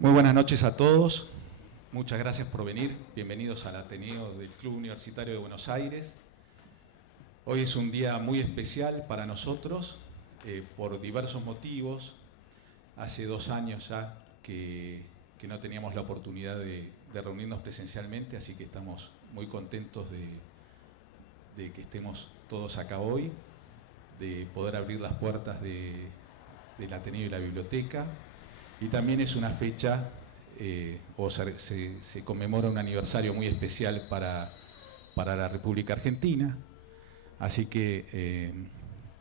Muy buenas noches a todos. Muchas gracias por venir. Bienvenidos al Ateneo del Club Universitario de Buenos Aires. Hoy es un día muy especial para nosotros por diversos motivos. Hace 2 años ya que no teníamos la oportunidad de reunirnos presencialmente, así que estamos muy contentos de que estemos todos acá hoy, de poder abrir las puertas del Ateneo y la biblioteca. Y también es una fecha, se conmemora un aniversario muy especial para la República Argentina, así que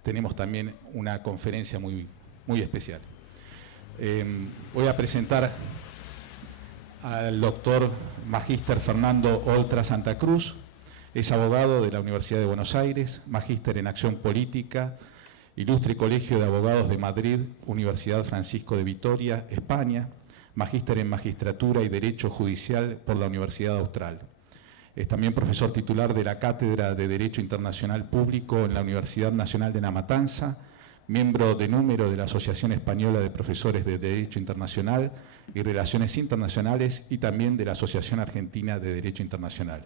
tenemos también una conferencia muy especial. Voy a presentar al doctor Magíster Fernando Oltra Santa Cruz. Es abogado de la Universidad de Buenos Aires, magíster en Acción Política, Ilustre Colegio de Abogados de Madrid, Universidad Francisco de Vitoria, España, magíster en Magistratura y Derecho Judicial por la Universidad Austral. Es también profesor titular de la Cátedra de Derecho Internacional Público en la Universidad Nacional de La Matanza, miembro de número de la Asociación Española de Profesores de Derecho Internacional y Relaciones Internacionales y también de la Asociación Argentina de Derecho Internacional.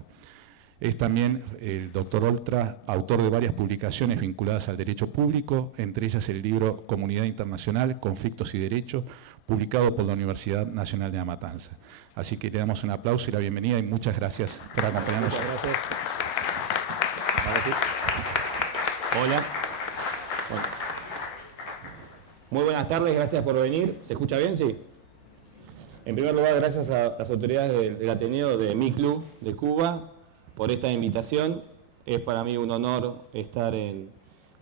Es también el doctor Oltra, autor de varias publicaciones vinculadas al derecho público, entre ellas el libro Comunidad Internacional, Conflictos y Derecho, publicado por la Universidad Nacional de La Matanza. Así que le damos un aplauso y la bienvenida y muchas gracias por acompañarnos. Muchas gracias. Hola. Bueno. Muy buenas tardes, gracias por venir. ¿Se escucha bien? Sí. En primer lugar, gracias a las autoridades del Ateneo de mi club de Cuba por esta invitación. Es para mí un honor estar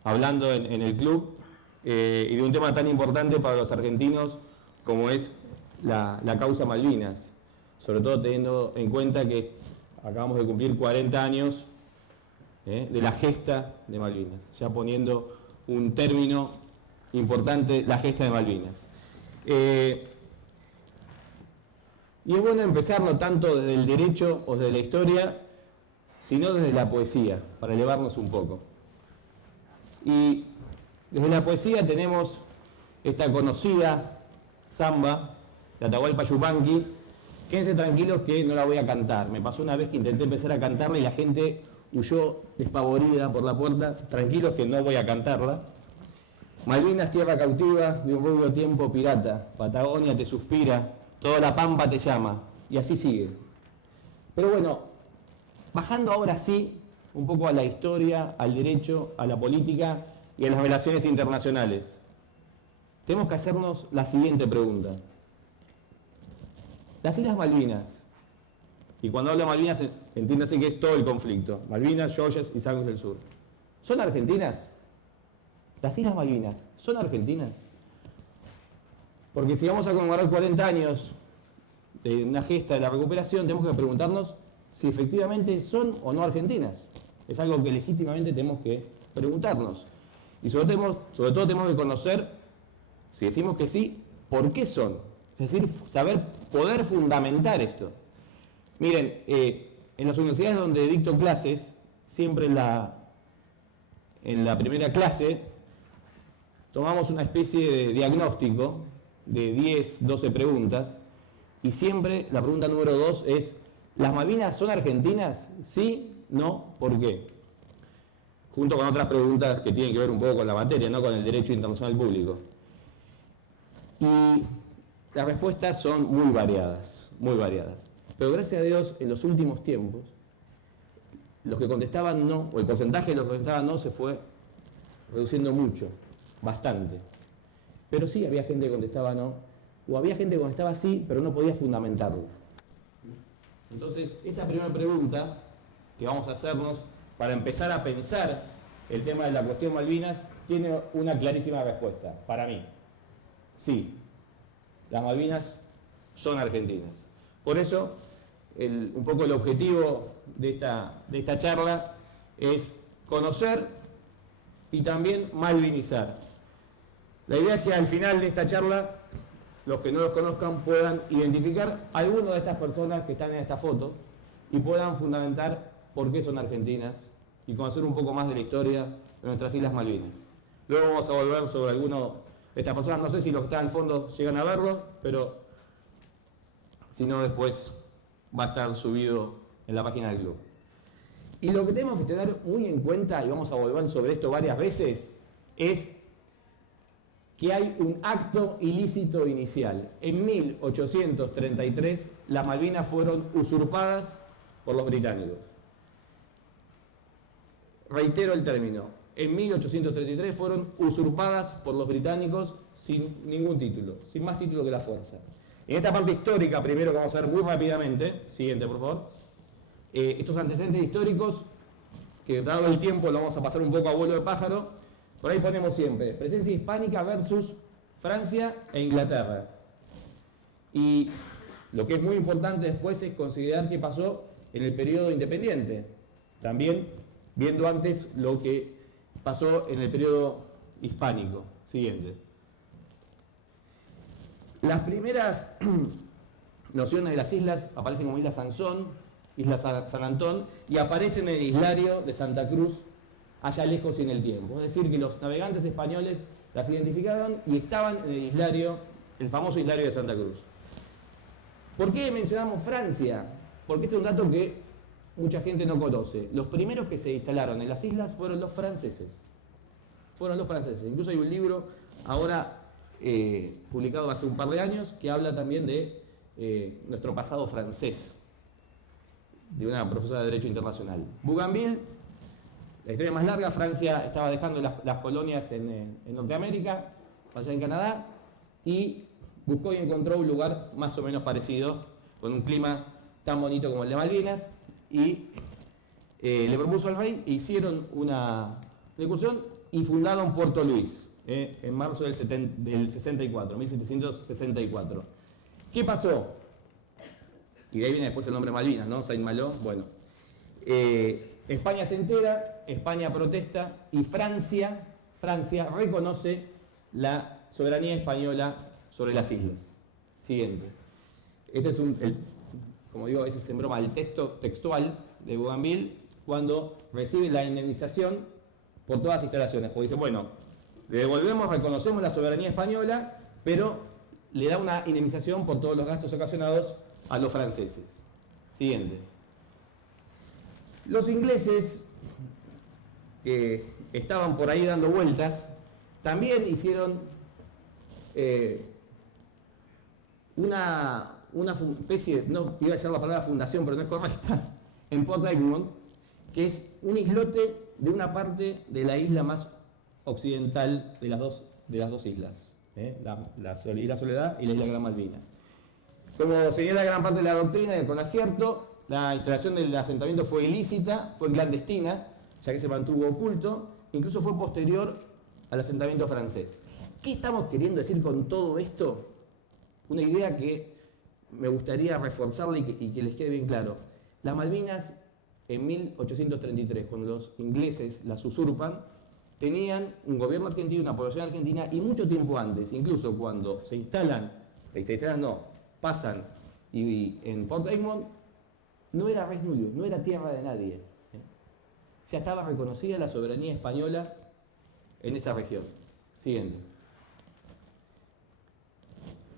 hablando en el club y de un tema tan importante para los argentinos como es la causa Malvinas, sobre todo teniendo en cuenta que acabamos de cumplir 40 años de la gesta de Malvinas, ya poniendo un término importante, la gesta de Malvinas. Y es bueno empezar no tanto desde el derecho o desde la historia, sino desde la poesía, para elevarnos un poco. Y desde la poesía tenemos esta conocida samba de Atahualpa Yupanqui. Quédense tranquilos que no la voy a cantar. Me pasó una vez que intenté empezar a cantarla y la gente huyó despavorida por la puerta. Tranquilos que no voy a cantarla. Malvinas, tierra cautiva de un rubio tiempo pirata. Patagonia te suspira, toda la pampa te llama. Y así sigue. Pero bueno, bajando ahora sí un poco a la historia, al derecho, a la política y a las relaciones internacionales, tenemos que hacernos la siguiente pregunta. Las Islas Malvinas, y cuando hablo de Malvinas, entiéndase que es todo el conflicto, Malvinas, Georgias y Sandwich del Sur, ¿son argentinas? ¿Las Islas Malvinas son argentinas? Porque si vamos a conmemorar 40 años de una gesta de la recuperación, tenemos que preguntarnos si efectivamente son o no argentinas. Es algo que legítimamente tenemos que preguntarnos. Y sobre todo tenemos que conocer, si decimos que sí, por qué son. Es decir, poder fundamentar esto. Miren, en las universidades donde dicto clases, siempre en la primera clase, tomamos una especie de diagnóstico de 10, 12 preguntas, y siempre la pregunta número 2 es: ¿las Malvinas son argentinas? ¿Sí? ¿No? ¿Por qué? Junto con otras preguntas que tienen que ver un poco con la materia, ¿no? Con el derecho internacional público. Y las respuestas son muy variadas, muy variadas. Pero gracias a Dios, en los últimos tiempos, los que contestaban no, o el porcentaje de los que contestaban no, se fue reduciendo mucho, bastante. Pero sí había gente que contestaba no, o había gente que contestaba sí, pero no podía fundamentarlo. Entonces, esa primera pregunta que vamos a hacernos para empezar a pensar el tema de la cuestión Malvinas tiene una clarísima respuesta, para mí. Sí, las Malvinas son argentinas. Por eso, un poco el objetivo de esta charla es conocer y también malvinizar. La idea es que al final de esta charla, los que no los conozcan puedan identificar a alguna de estas personas que están en esta foto y puedan fundamentar por qué son argentinas y conocer un poco más de la historia de nuestras Islas Malvinas. Luego vamos a volver sobre alguno de estas personas. No sé si los que están al fondo llegan a verlo, pero si no después va a estar subido en la página del club. Y lo que tenemos que tener muy en cuenta, y vamos a volver sobre esto varias veces, es que hay un acto ilícito inicial. En 1833 las Malvinas fueron usurpadas por los británicos. Reitero el término, en 1833 fueron usurpadas por los británicos sin ningún título, sin más título que la fuerza. En esta parte histórica, primero que vamos a ver muy rápidamente, siguiente por favor, estos antecedentes históricos, que dado el tiempo lo vamos a pasar un poco a vuelo de pájaro, por ahí ponemos siempre presencia hispánica versus Francia e Inglaterra. Y lo que es muy importante después es considerar qué pasó en el periodo independiente. También viendo antes lo que pasó en el periodo hispánico. Siguiente. Las primeras nociones de las islas aparecen como Isla Sansón, Isla San Antón, y aparecen en el islario de Santa Cruz, allá lejos y en el tiempo. Es decir, que los navegantes españoles las identificaron y estaban en el islario, el famoso islario de Santa Cruz. ¿Por qué mencionamos Francia? Porque este es un dato que mucha gente no conoce. Los primeros que se instalaron en las islas fueron los franceses. Fueron los franceses. Incluso hay un libro ahora publicado hace un par de años que habla también de nuestro pasado francés, de una profesora de Derecho Internacional. Bougainville, la historia más larga, Francia estaba dejando las colonias en Norteamérica, allá en Canadá, y buscó y encontró un lugar más o menos parecido, con un clima tan bonito como el de Malvinas, y le propuso al rey, e hicieron una incursión y fundaron Puerto Luis, en marzo del 64, 1764. ¿Qué pasó? Y de ahí viene después el nombre Malvinas, ¿no? Saint-Malo. Bueno, España se entera, España protesta y Francia reconoce la soberanía española sobre las islas. Siguiente. Este es como digo a veces en broma, el texto textual de Bougainville cuando recibe la indemnización por todas las instalaciones. Porque dice, bueno, le devolvemos, reconocemos la soberanía española, pero le da una indemnización por todos los gastos ocasionados a los franceses. Siguiente. Los ingleses, que estaban por ahí dando vueltas, también hicieron una especie, no iba a decir la palabra fundación, pero no es correcta, en Port Egmont, que es un islote de una parte de la isla más occidental de las dos islas, la Isla Soledad y la Isla Gran Malvina. Como señala gran parte de la doctrina, y con acierto, la instalación del asentamiento fue ilícita, fue clandestina, ya que se mantuvo oculto, incluso fue posterior al asentamiento francés. ¿Qué estamos queriendo decir con todo esto? Una idea que me gustaría reforzarla y que les quede bien claro. Las Malvinas, en 1833, cuando los ingleses las usurpan, tenían un gobierno argentino, una población argentina, y mucho tiempo antes, incluso cuando pasan y en Port Egmont, no era res nullius, no era tierra de nadie. Ya estaba reconocida la soberanía española en esa región. Siguiente.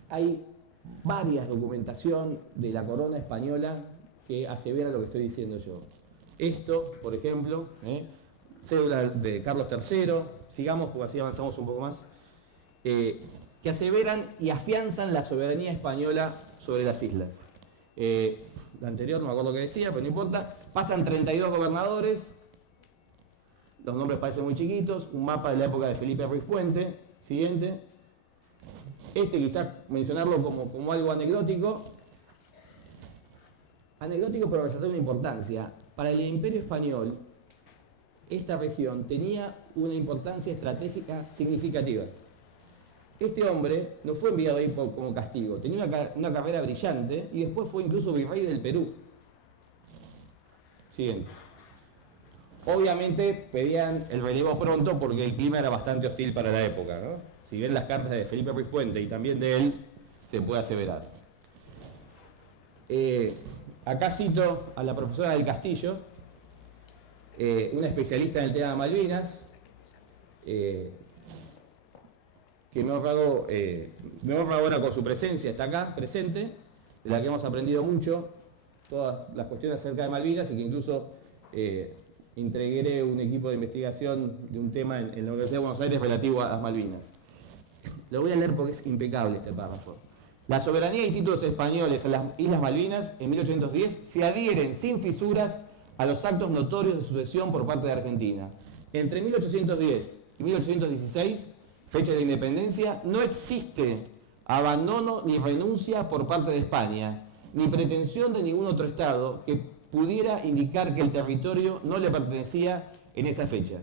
Hay varias documentación de la corona española que asevera lo que estoy diciendo yo. Esto, por ejemplo, cédula de Carlos III, sigamos porque así avanzamos un poco más, que aseveran y afianzan la soberanía española sobre las islas. La anterior no me acuerdo qué decía, pero no importa. Pasan 32 gobernadores, los nombres parecen muy chiquitos, un mapa de la época de Felipe Ruiz Puente. Siguiente. Quizás mencionarlo como algo anecdótico. Anecdótico, pero resaltar una importancia. Para el Imperio Español, esta región tenía una importancia estratégica significativa. Este hombre no fue enviado ahí como castigo, tenía una carrera brillante y después fue incluso virrey del Perú. Siguiente. Obviamente pedían el relevo pronto porque el clima era bastante hostil para la época, ¿no? Si bien las cartas de Felipe Ruiz Puente y también de él, se puede aseverar. Acá cito a la profesora del Castillo, una especialista en el tema de Malvinas, que me honra ahora con su presencia, está acá presente, de la que hemos aprendido mucho, todas las cuestiones acerca de Malvinas, y que incluso integré un equipo de investigación de un tema en la Universidad de Buenos Aires relativo a las Malvinas. Lo voy a leer porque es impecable este párrafo. La soberanía y títulos españoles a las Islas Malvinas en 1810 se adhieren sin fisuras a los actos notorios de sucesión por parte de Argentina. Entre 1810 y 1816, fecha de la independencia, no existe abandono ni renuncia por parte de España, ni pretensión de ningún otro Estado que pudiera indicar que el territorio no le pertenecía en esa fecha.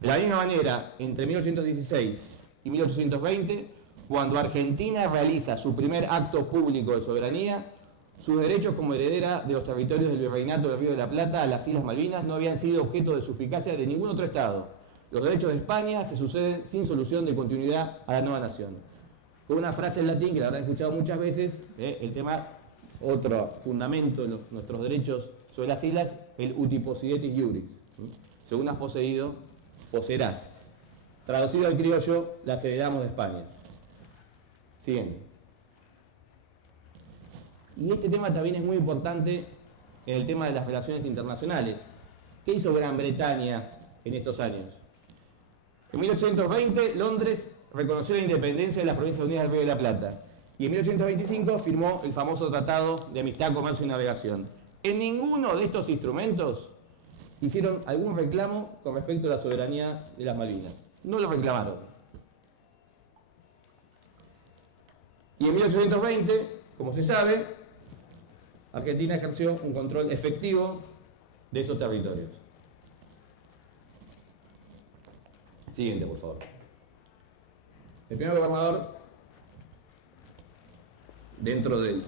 De la misma manera, entre 1816 y 1820, cuando Argentina realiza su primer acto público de soberanía, sus derechos como heredera de los territorios del Virreinato del Río de la Plata a las Islas Malvinas no habían sido objeto de suspicacia de ningún otro Estado. Los derechos de España se suceden sin solución de continuidad a la nueva nación. Con una frase en latín que la habrán escuchado muchas veces, el tema, otro fundamento de nuestros derechos sobre las islas, el uti possidetis iuris. Según has poseído, poseerás. Traducido al criollo, las heredamos de España. Siguiente. Y este tema también es muy importante en el tema de las relaciones internacionales. ¿Qué hizo Gran Bretaña en estos años? En 1820, Londres reconoció la independencia de las Provincias Unidas del Río de la Plata. Y en 1825 firmó el famoso Tratado de Amistad, Comercio y Navegación. En ninguno de estos instrumentos hicieron algún reclamo con respecto a la soberanía de las Malvinas. No lo reclamaron. Y en 1820, como se sabe, Argentina ejerció un control efectivo de esos territorios. Siguiente, por favor. El primer gobernador, dentro de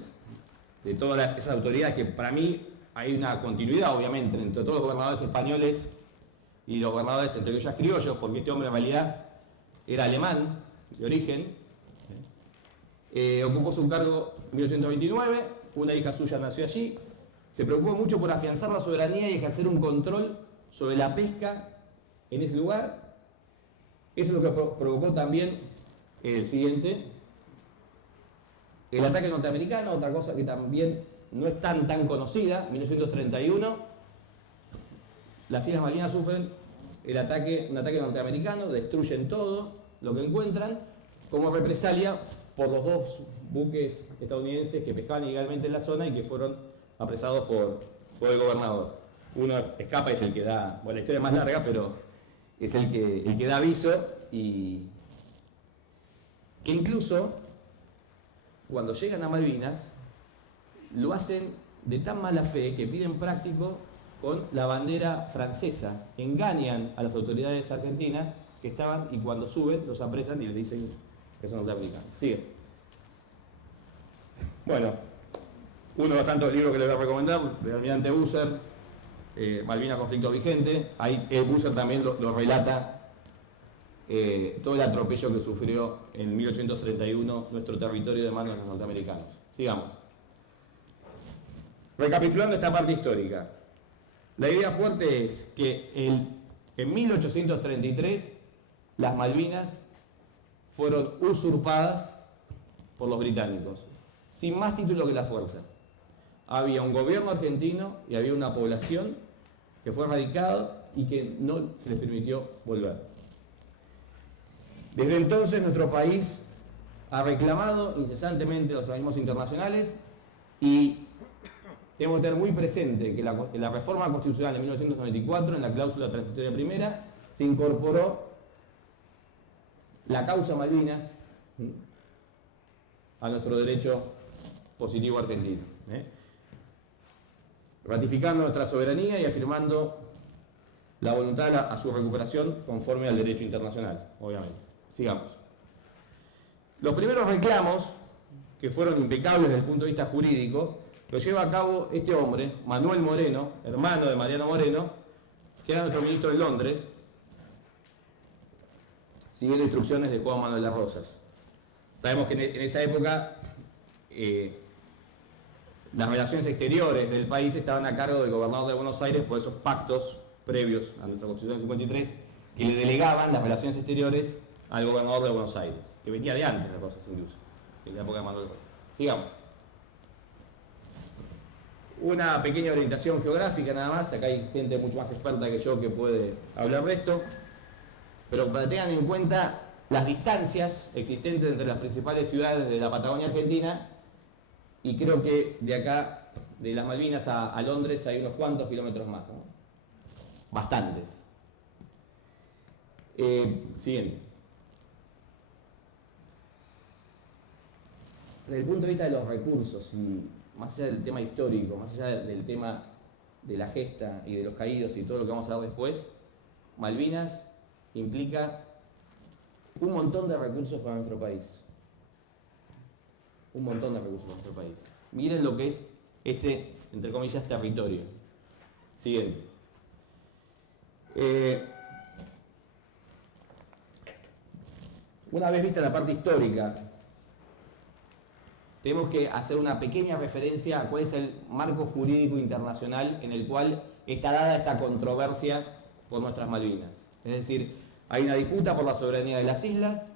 todas esas autoridades, que para mí hay una continuidad, obviamente, entre todos los gobernadores españoles y los gobernadores, entre ellos criollos, porque este hombre en realidad era alemán de origen. Ocupó su cargo en 1829, una hija suya nació allí, se preocupó mucho por afianzar la soberanía y ejercer un control sobre la pesca en ese lugar. Eso es lo que provocó también el siguiente, el ataque norteamericano, otra cosa que también no es tan conocida. En 1931, las Islas Malvinas sufren un ataque norteamericano, destruyen todo lo que encuentran como represalia por los dos buques estadounidenses que pescaban ilegalmente en la zona y que fueron apresados por el gobernador. Uno escapa, es el que da, bueno, la historia es más larga, pero es el que da aviso, y que incluso cuando llegan a Malvinas lo hacen de tan mala fe que piden práctico con la bandera francesa, engañan a las autoridades argentinas que estaban, y cuando suben los apresan y les dicen que son norteamericanos. Sigue. Bueno, uno de los tantos libros que les voy a recomendar, del almirante Busser, Malvinas, conflicto vigente. Ahí Busser también lo relata, todo el atropello que sufrió en 1831 nuestro territorio de manos de los norteamericanos. Sigamos. Recapitulando esta parte histórica, la idea fuerte es que en 1833 las Malvinas fueron usurpadas por los británicos, sin más título que la fuerza. Había un gobierno argentino y había una población que fue radicada y que no se les permitió volver. Desde entonces nuestro país ha reclamado incesantemente los organismos internacionales, y tenemos que tener muy presente que en la reforma constitucional de 1994, en la cláusula transitoria primera, se incorporó la causa Malvinas a nuestro derecho positivo argentino, ratificando nuestra soberanía y afirmando la voluntad a su recuperación conforme al derecho internacional, obviamente. Sigamos. Los primeros reclamos, que fueron impecables desde el punto de vista jurídico, lo lleva a cabo este hombre, Manuel Moreno, hermano de Mariano Moreno, que era nuestro ministro en Londres, siguiendo instrucciones de Juan Manuel de Rosas. Sabemos que en esa época las relaciones exteriores del país estaban a cargo del gobernador de Buenos Aires por esos pactos previos a nuestra Constitución del 53 que le delegaban las relaciones exteriores al gobernador de Buenos Aires, que venía de antes de Rosas incluso, en la época de Manuel Rosas. Sigamos. Una pequeña orientación geográfica nada más, acá hay gente mucho más experta que yo que puede hablar de esto, pero para que tengan en cuenta las distancias existentes entre las principales ciudades de la Patagonia Argentina, y creo que de acá, de las Malvinas a Londres, hay unos cuantos kilómetros más, ¿no? Bastantes. Siguiente. Desde el punto de vista de los recursos, y más allá del tema histórico, más allá del tema de la gesta y de los caídos y todo lo que vamos a ver después, Malvinas implica un montón de recursos para nuestro país. Un montón de recursos para nuestro país. Miren lo que es ese, entre comillas, territorio. Siguiente. Una vez vista la parte histórica, tenemos que hacer una pequeña referencia a cuál es el marco jurídico internacional en el cual está dada esta controversia por nuestras Malvinas. Es decir, hay una disputa por la soberanía de las islas,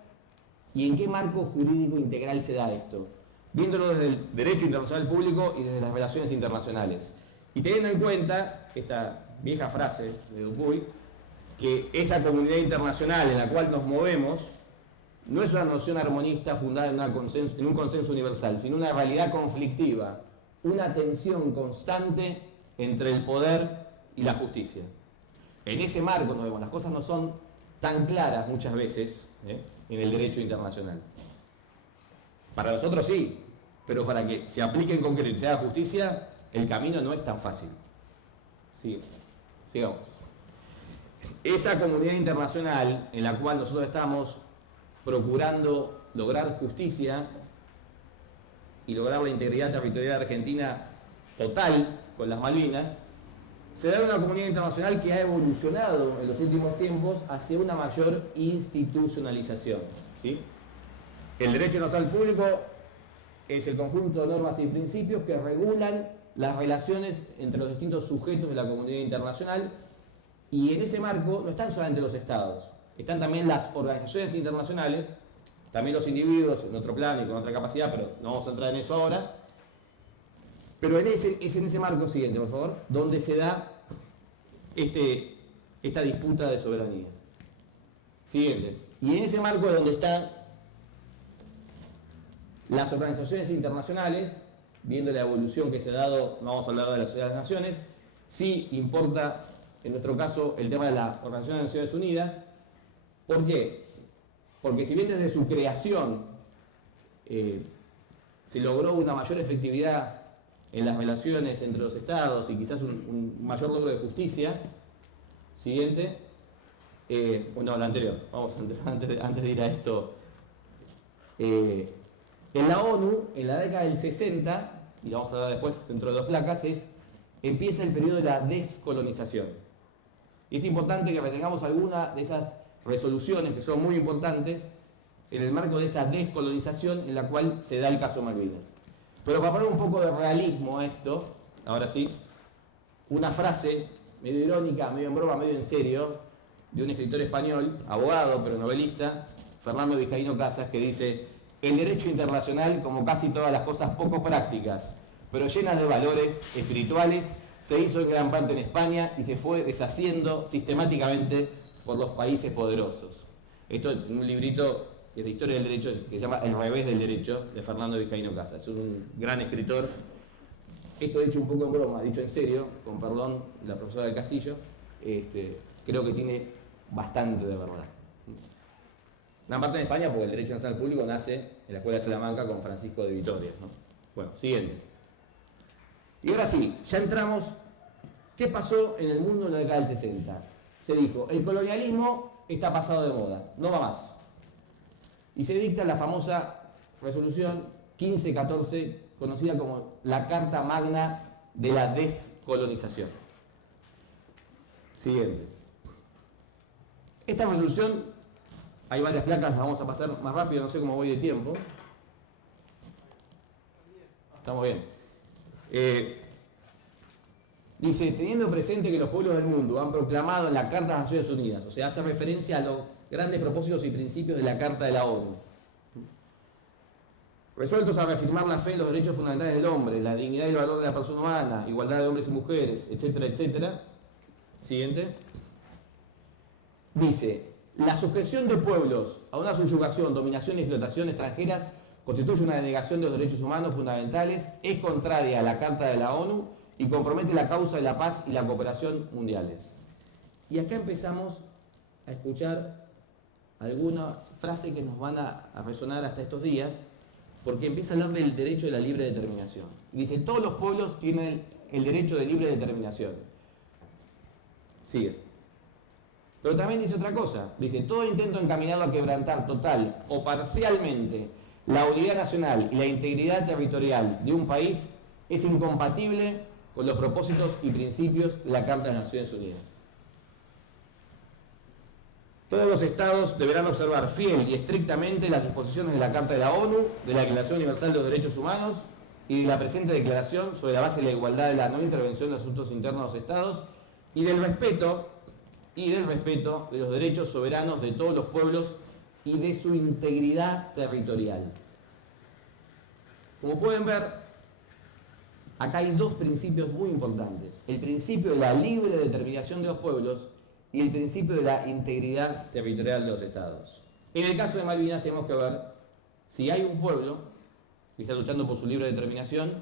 y en qué marco jurídico integral se da esto, viéndolo desde el derecho internacional público y desde las relaciones internacionales. Y teniendo en cuenta esta vieja frase de Dupuy, que esa comunidad internacional en la cual nos movemos no es una noción armonista fundada en un consenso universal, sino una realidad conflictiva, una tensión constante entre el poder y la justicia. En ese marco nos vemos, las cosas no son tan claras muchas veces en el derecho internacional. Para nosotros sí, pero para que se aplique en concreto y se haga justicia, el camino no es tan fácil. Sí, sigamos. Esa comunidad internacional en la cual nosotros estamos procurando lograr justicia y lograr la integridad territorial argentina total con las Malvinas, se da una comunidad internacional que ha evolucionado en los últimos tiempos hacia una mayor institucionalización. ¿Sí? El derecho nacional público es el conjunto de normas y principios que regulan las relaciones entre los distintos sujetos de la comunidad internacional, y en ese marco no están solamente los estados, están también las organizaciones internacionales, también los individuos en otro plano y con otra capacidad, pero no vamos a entrar en eso ahora. Pero es en ese marco siguiente, por favor, donde se da esta disputa de soberanía. Siguiente. Y en ese marco es donde están las organizaciones internacionales, viendo la evolución que se ha dado, no vamos a hablar de las Naciones, sí importa, en nuestro caso, el tema de la Organización de Naciones Unidas. ¿Por qué? Porque si bien desde su creación se logró una mayor efectividad en las relaciones entre los estados y quizás un mayor logro de justicia, siguiente, no, la anterior, vamos, antes de ir a esto, en la ONU, en la década del 60, y lo vamos a hablar después dentro de dos placas, empieza el periodo de la descolonización. Y es importante que retengamos alguna de esas resoluciones que son muy importantes en el marco de esa descolonización en la cual se da el caso Malvinas. Pero para poner un poco de realismo a esto, ahora sí, una frase medio irónica, medio en broma, medio en serio, de un escritor español, abogado pero novelista, Fernando Vizcaíno Casas, que dice: el derecho internacional, como casi todas las cosas poco prácticas, pero llenas de valores espirituales, se hizo en gran parte en España y se fue deshaciendo sistemáticamente por los países poderosos. Esto es un librito de historia del derecho que se llama El revés del derecho, de Fernando Vizcaíno Casas. Es un gran escritor. Esto dicho un poco en broma, dicho en serio, con perdón la profesora del Castillo, creo que tiene bastante de verdad. Una parte en España porque el derecho nacional público nace en la Escuela de Salamanca con Francisco de Vitoria, ¿no? Bueno, siguiente. Y ahora sí, ya entramos. ¿Qué pasó en el mundo en la década del 60? Se dijo, el colonialismo está pasado de moda, no va más. Y se dicta la famosa resolución 1514, conocida como la Carta Magna de la Descolonización. Siguiente. Esta resolución, hay varias placas, las vamos a pasar más rápido, no sé cómo voy de tiempo. Estamos bien. Dice, teniendo presente que los pueblos del mundo han proclamado en la Carta de las Naciones Unidas, o sea, hace referencia a los grandes propósitos y principios de la Carta de la ONU. Resueltos a reafirmar la fe en los derechos fundamentales del hombre, la dignidad y el valor de la persona humana, igualdad de hombres y mujeres, etcétera, etcétera. Siguiente. Dice, la sujeción de pueblos a una subyugación, dominación y explotación extranjeras constituye una denegación de los derechos humanos fundamentales, es contraria a la Carta de la ONU y compromete la causa de la paz y la cooperación mundiales. Y acá empezamos a escuchar algunas frases que nos van a resonar hasta estos días, porque empieza a hablar del derecho de la libre determinación. Dice, todos los pueblos tienen el derecho de libre determinación. Sigue. Pero también dice otra cosa. Dice, todo intento encaminado a quebrantar total o parcialmente la unidad nacional y la integridad territorial de un país es incompatible con los propósitos y principios de la Carta de las Naciones Unidas. Todos los estados deberán observar fiel y estrictamente las disposiciones de la Carta de la ONU, de la Declaración Universal de los Derechos Humanos y de la presente declaración sobre la base de la igualdad de la no intervención en los asuntos internos de los estados y del respeto de los derechos soberanos de todos los pueblos y de su integridad territorial. Como pueden ver, acá hay dos principios muy importantes. El principio de la libre determinación de los pueblos y el principio de la integridad territorial de los estados. En el caso de Malvinas tenemos que ver si hay un pueblo que está luchando por su libre determinación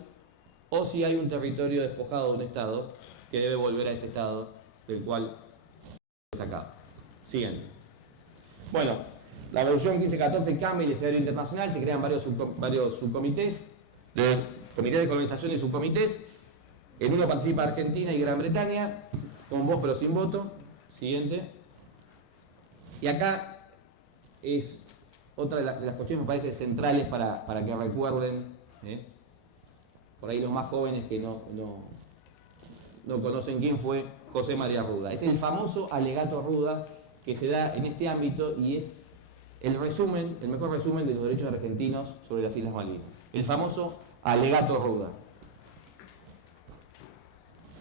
o si hay un territorio despojado de un estado que debe volver a ese estado del cual fue sacado. Siguiente. Bueno, la Resolución 1514 cambia el escenario internacional, se crean varios subcomités, comités de colonización y subcomités. En uno participa Argentina y Gran Bretaña, con voz pero sin voto. Siguiente. Y acá es otra de las cuestiones, me parece, centrales para que recuerden, por ahí los más jóvenes que no conocen quién fue José María Ruda. Es el famoso alegato Ruda que se da en este ámbito y es el mejor resumen de los derechos argentinos sobre las Islas Malvinas. El famoso alegato Ruda.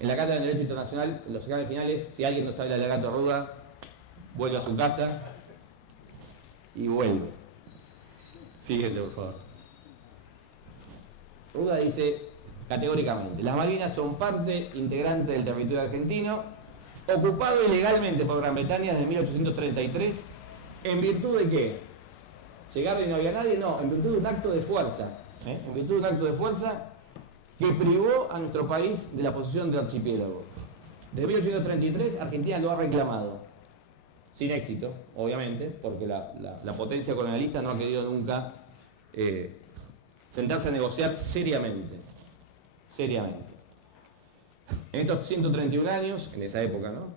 En la Cátedra de Derecho Internacional, en los exámenes finales, si alguien no sabe el alegato Ruda, vuelve a su casa y vuelve. Siguiente, por favor. Ruda dice categóricamente, las Malvinas son parte integrante del territorio argentino, ocupado ilegalmente por Gran Bretaña desde 1833, ¿en virtud de qué? ¿Llegaron y no había nadie? No, en virtud de un acto de fuerza. En virtud de un acto de fuerza que privó a nuestro país de la posesión del archipiélago. Desde 1833 Argentina lo ha reclamado, sin éxito, obviamente, porque la potencia colonialista no ha querido nunca sentarse a negociar seriamente. En estos 131 años, en esa época, ¿no?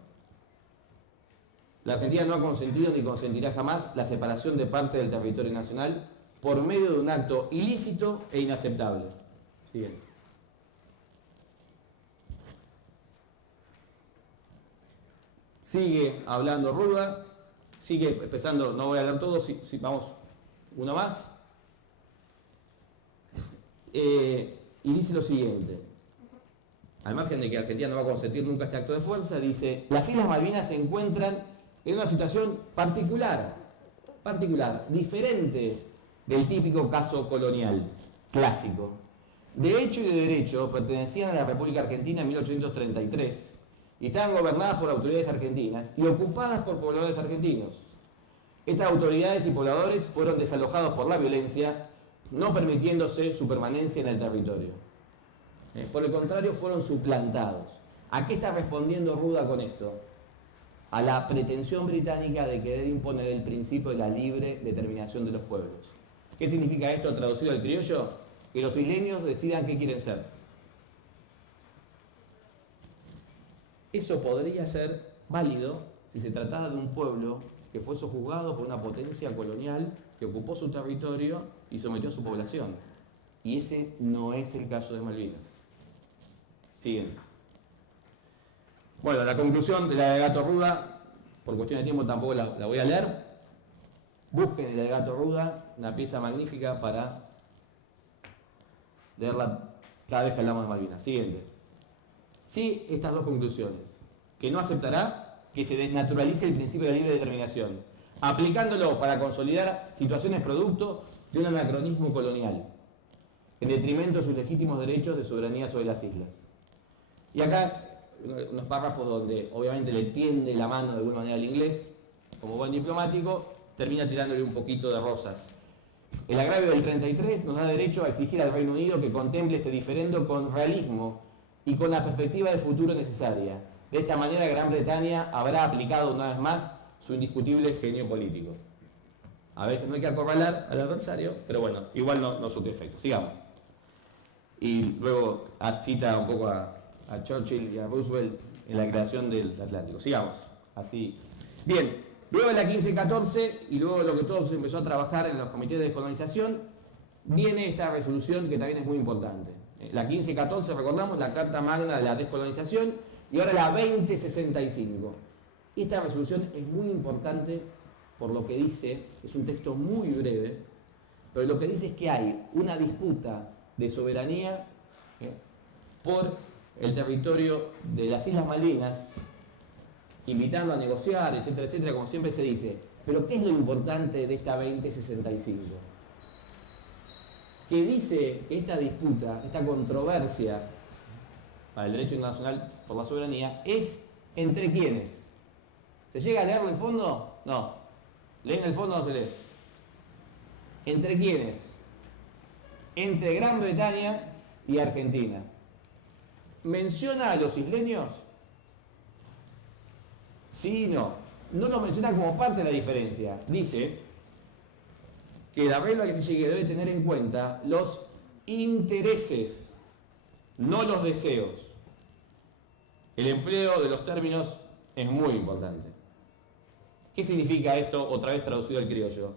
La Argentina no ha consentido ni consentirá jamás la separación de parte del territorio nacional por medio de un acto ilícito e inaceptable. Siguiente. Sigue hablando Ruda, sigue empezando, no voy a hablar todo, vamos uno más. Y dice lo siguiente, al margen de que Argentina no va a consentir nunca este acto de fuerza, dice, las Islas Malvinas se encuentran en una situación particular, diferente del típico caso colonial, clásico. De hecho y de derecho pertenecían a la República Argentina en 1833, y estaban gobernadas por autoridades argentinas y ocupadas por pobladores argentinos. Estas autoridades y pobladores fueron desalojados por la violencia, no permitiéndose su permanencia en el territorio. Por el contrario, fueron suplantados. ¿A qué está respondiendo Ruda con esto? A la pretensión británica de querer imponer el principio de la libre determinación de los pueblos. ¿Qué significa esto traducido al criollo? Que los isleños decidan qué quieren ser. Eso podría ser válido si se tratara de un pueblo que fue sojuzgado por una potencia colonial que ocupó su territorio y sometió a su población. Y ese no es el caso de Malvinas. Siguiente. Bueno, la conclusión del alegato Ruda, por cuestión de tiempo tampoco la voy a leer. Busquen el alegato Ruda, una pieza magnífica para leerla cada vez que hablamos de Malvinas. Siguiente. Sí, estas dos conclusiones. Que no aceptará que se desnaturalice el principio de la libre determinación, aplicándolo para consolidar situaciones producto de un anacronismo colonial. en detrimento de sus legítimos derechos de soberanía sobre las islas. Y acá unos párrafos donde obviamente le tiende la mano de alguna manera al inglés, como buen diplomático, termina tirándole un poquito de rosas. El agravio del 33 nos da derecho a exigir al Reino Unido que contemple este diferendo con realismo y con la perspectiva de futuro necesaria. De esta manera Gran Bretaña habrá aplicado una vez más su indiscutible genio político. A veces no hay que acorralar al adversario, pero bueno, igual no surtió efecto. Sigamos. Y luego cita un poco a Churchill y a Roosevelt en la creación del Atlántico. Sigamos. Así. Bien, luego de la 1514 y luego de lo que todo se empezó a trabajar en los comités de descolonización, viene esta resolución que también es muy importante. La 1514, recordamos, la Carta Magna de la Descolonización, y ahora la 2065. Y esta resolución es muy importante por lo que dice, es un texto muy breve, pero lo que dice es que hay una disputa de soberanía por el territorio de las Islas Malvinas, invitando a negociar, etcétera, etcétera, como siempre se dice. Pero ¿qué es lo importante de esta 2065? Que dice que esta disputa, esta controversia para el derecho internacional por la soberanía, es entre quiénes. ¿Se llega a leerlo en el fondo? No. ¿Leen el fondo o no se lee? ¿Entre quiénes? Entre Gran Bretaña y Argentina. ¿Menciona a los isleños? Sí y no. No lo menciona como parte de la diferencia. Dice que la regla que se llegue debe tener en cuenta los intereses, no los deseos. El empleo de los términos es muy importante. ¿Qué significa esto, otra vez traducido al criollo?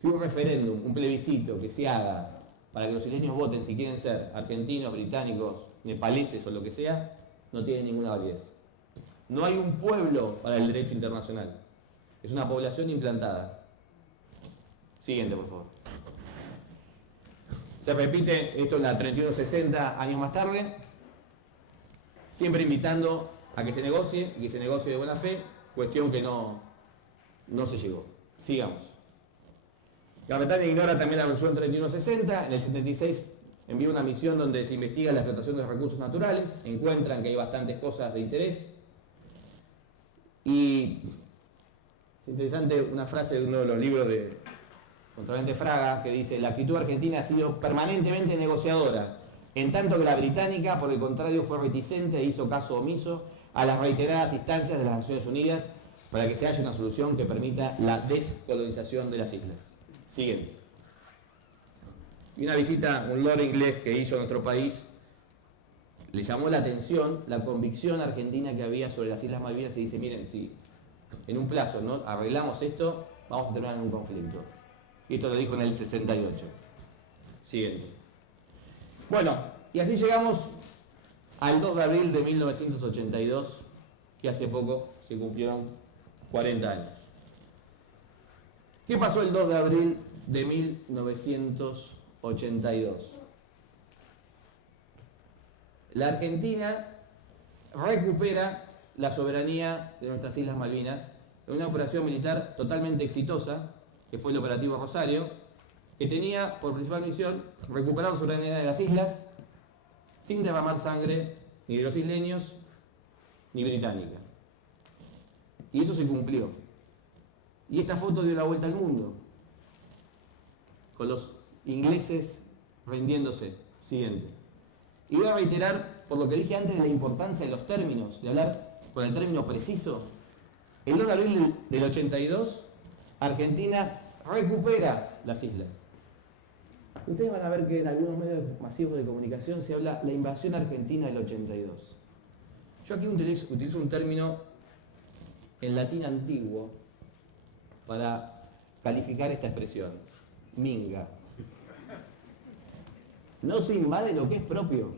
Que un referéndum, un plebiscito que se haga para que los isleños voten si quieren ser argentinos, británicos, nepaleses o lo que sea, no tiene ninguna validez. No hay un pueblo para el derecho internacional. Es una población implantada. Siguiente, por favor. Se repite esto en la 3160 años más tarde, siempre invitando a que se negocie y que se negocie de buena fe, cuestión que no se llegó. Sigamos. Gran Bretaña ignora también la resolución 3160. En el 76 envía una misión donde se investiga la explotación de los recursos naturales. Encuentran que hay bastantes cosas de interés. Y es interesante una frase de uno de los libros de Contravente Fraga que dice: la actitud argentina ha sido permanentemente negociadora, en tanto que la británica, por el contrario, fue reticente e hizo caso omiso a las reiteradas instancias de las Naciones Unidas para que se haya una solución que permita la descolonización de las islas. Siguiente. Y una visita, un lord inglés que hizo a nuestro país, le llamó la atención la convicción argentina que había sobre las Islas Malvinas y dice: miren, si en un plazo no arreglamos esto, vamos a terminar en un conflicto. Y esto lo dijo en el 68. Siguiente. Bueno, y así llegamos al 2 de abril de 1982, que hace poco se cumplieron 40 años. ¿Qué pasó el 2 de abril de 1982? La Argentina recupera la soberanía de nuestras Islas Malvinas en una operación militar totalmente exitosa, que fue el Operativo Rosario, que tenía por principal misión recuperar la soberanía de las islas sin derramar sangre ni de los isleños ni británica. Y eso se cumplió. Y esta foto dio la vuelta al mundo, con los ingleses rindiéndose. Siguiente. Y voy a reiterar, por lo que dije antes, de la importancia de los términos, de hablar con el término preciso. El 2 de abril del 82, Argentina recupera las islas. Ustedes van a ver que en algunos medios masivos de comunicación se habla la invasión argentina del 82. Yo aquí utilizo un término en latín antiguo para calificar esta expresión: minga. No se invade lo que es propio.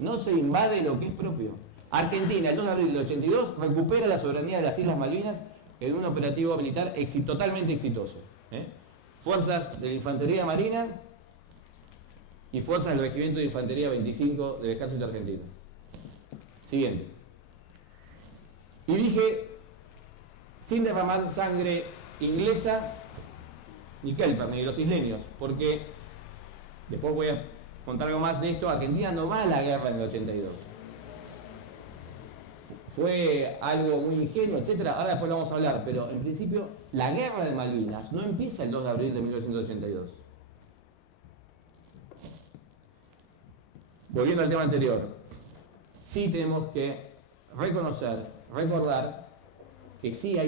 No se invade lo que es propio. Argentina, el 2 de abril del 82, recupera la soberanía de las Islas Malvinas en un operativo militar totalmente exitoso. Fuerzas de la Infantería Marina y fuerzas del Regimiento de Infantería 25 del Ejército Argentino. Siguiente. Y dije, sin derramar sangre inglesa, ni Kelper, ni los isleños, porque Después voy a contar algo más de esto. Argentina no va a la guerra en el 82. Fue algo muy ingenuo, etcétera. Ahora después lo vamos a hablar, pero en principio la guerra de Malvinas no empieza el 2 de abril de 1982. Volviendo al tema anterior, sí tenemos que reconocer, recordar que sí,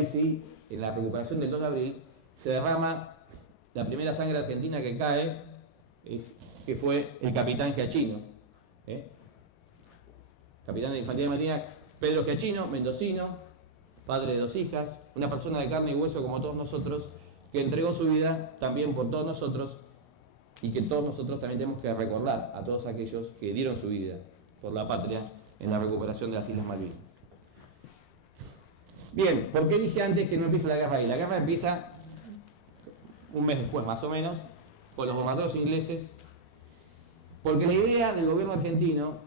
en la recuperación del 2 de abril se derrama la primera sangre argentina que cae, que fue el capitán Giachino, capitán de Infantería de Marina, Pedro Giachino, mendocino, padre de 2 hijas, una persona de carne y hueso como todos nosotros, que entregó su vida también por todos nosotros y que todos nosotros también tenemos que recordar a todos aquellos que dieron su vida por la patria en la recuperación de las Islas Malvinas. Bien, ¿por qué dije antes que no empieza la guerra ahí? La guerra empieza un mes después, más o menos, con los bombardeos ingleses, porque la idea del gobierno argentino,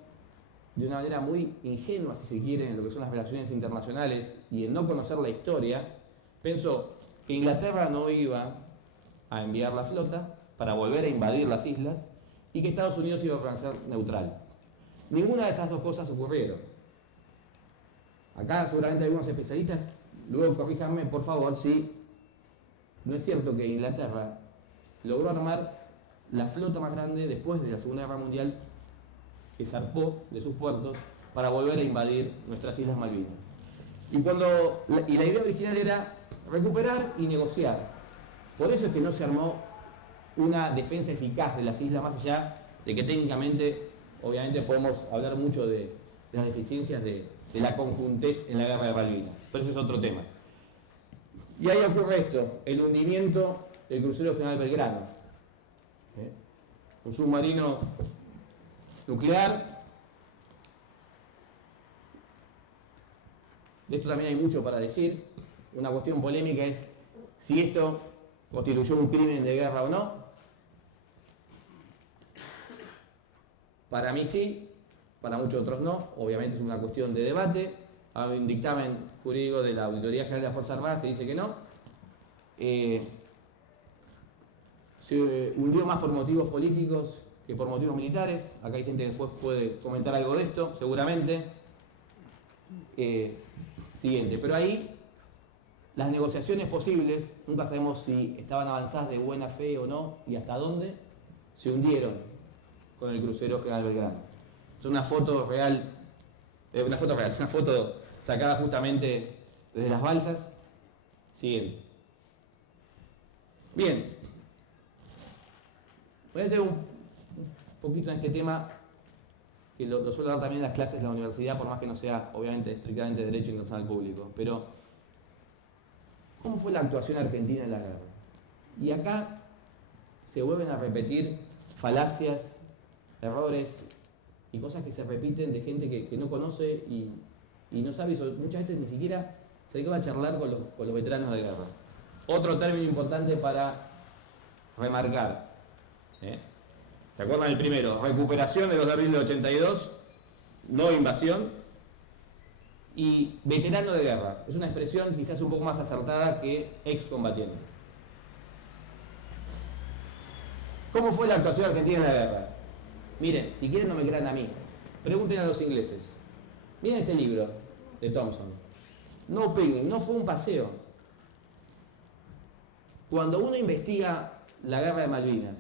de una manera muy ingenua, si se quiere, en lo que son las relaciones internacionales y en no conocer la historia, pensó que Inglaterra no iba a enviar la flota para volver a invadir las islas y que Estados Unidos iba a permanecer neutral. Ninguna de esas dos cosas ocurrieron. Acá seguramente algunos especialistas, luego corríjanme por favor, si no es cierto que Inglaterra logró armar la flota más grande después de la Segunda Guerra Mundial, que zarpó de sus puertos para volver a invadir nuestras Islas Malvinas. Y la idea original era recuperar y negociar. Por eso es que no se armó una defensa eficaz de las islas, más allá de que técnicamente, obviamente, podemos hablar mucho de las deficiencias de la conjuntez en la guerra de Malvinas. Pero ese es otro tema. Y ahí ocurre esto, el hundimiento del crucero General Belgrano. Un submarino nuclear. De esto también hay mucho para decir. Una cuestión polémica es si esto constituyó un crimen de guerra o no. Para mí sí, para muchos otros no. Obviamente es una cuestión de debate. Hay un dictamen jurídico de la Auditoría General de las Fuerzas Armadas que dice que no. Se hundió más por motivos políticos que por motivos militares. Acá hay gente que después puede comentar algo de esto, seguramente. Siguiente, pero ahí las negociaciones posibles, nunca sabemos si estaban avanzadas de buena fe o no y hasta dónde, se hundieron con el crucero General Belgrano. Es una foto real, es una foto sacada justamente desde las balsas. Siguiente. Bien. Voy a tener un poquito en este tema, que lo suelo dar también en las clases de la universidad, por más que no sea, obviamente, estrictamente Derecho Internacional Público. Pero, ¿cómo fue la actuación argentina en la guerra? Y acá se vuelven a repetir falacias, errores y cosas que se repiten de gente que no conoce y no sabe, y muchas veces ni siquiera se dedicó a charlar con los veteranos de guerra. Otro término importante para remarcar. ¿Se acuerdan el primero? Recuperación de 2 de abril de 82, no invasión. Y veterano de guerra. Es una expresión quizás un poco más acertada que excombatiente. ¿Cómo fue la actuación argentina en la guerra? Miren, si quieren no me crean a mí. Pregunten a los ingleses. Miren este libro de Thompson. No picnic, no fue un paseo. Cuando uno investiga la guerra de Malvinas,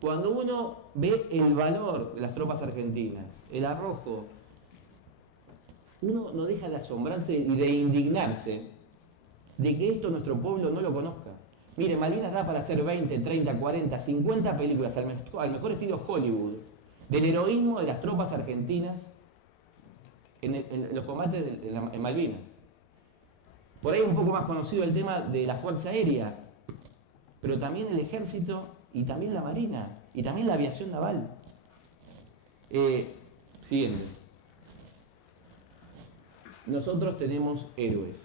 cuando uno ve el valor de las tropas argentinas, el arrojo, uno no deja de asombrarse y de indignarse de que esto nuestro pueblo no lo conozca. Miren, Malvinas da para hacer 20, 30, 40, 50 películas al mejor estilo Hollywood, del heroísmo de las tropas argentinas en los combates en Malvinas. Por ahí un poco más conocido el tema de la Fuerza Aérea, pero también el Ejército y también la Marina y también la aviación naval. Siguiente. Nosotros tenemos héroes.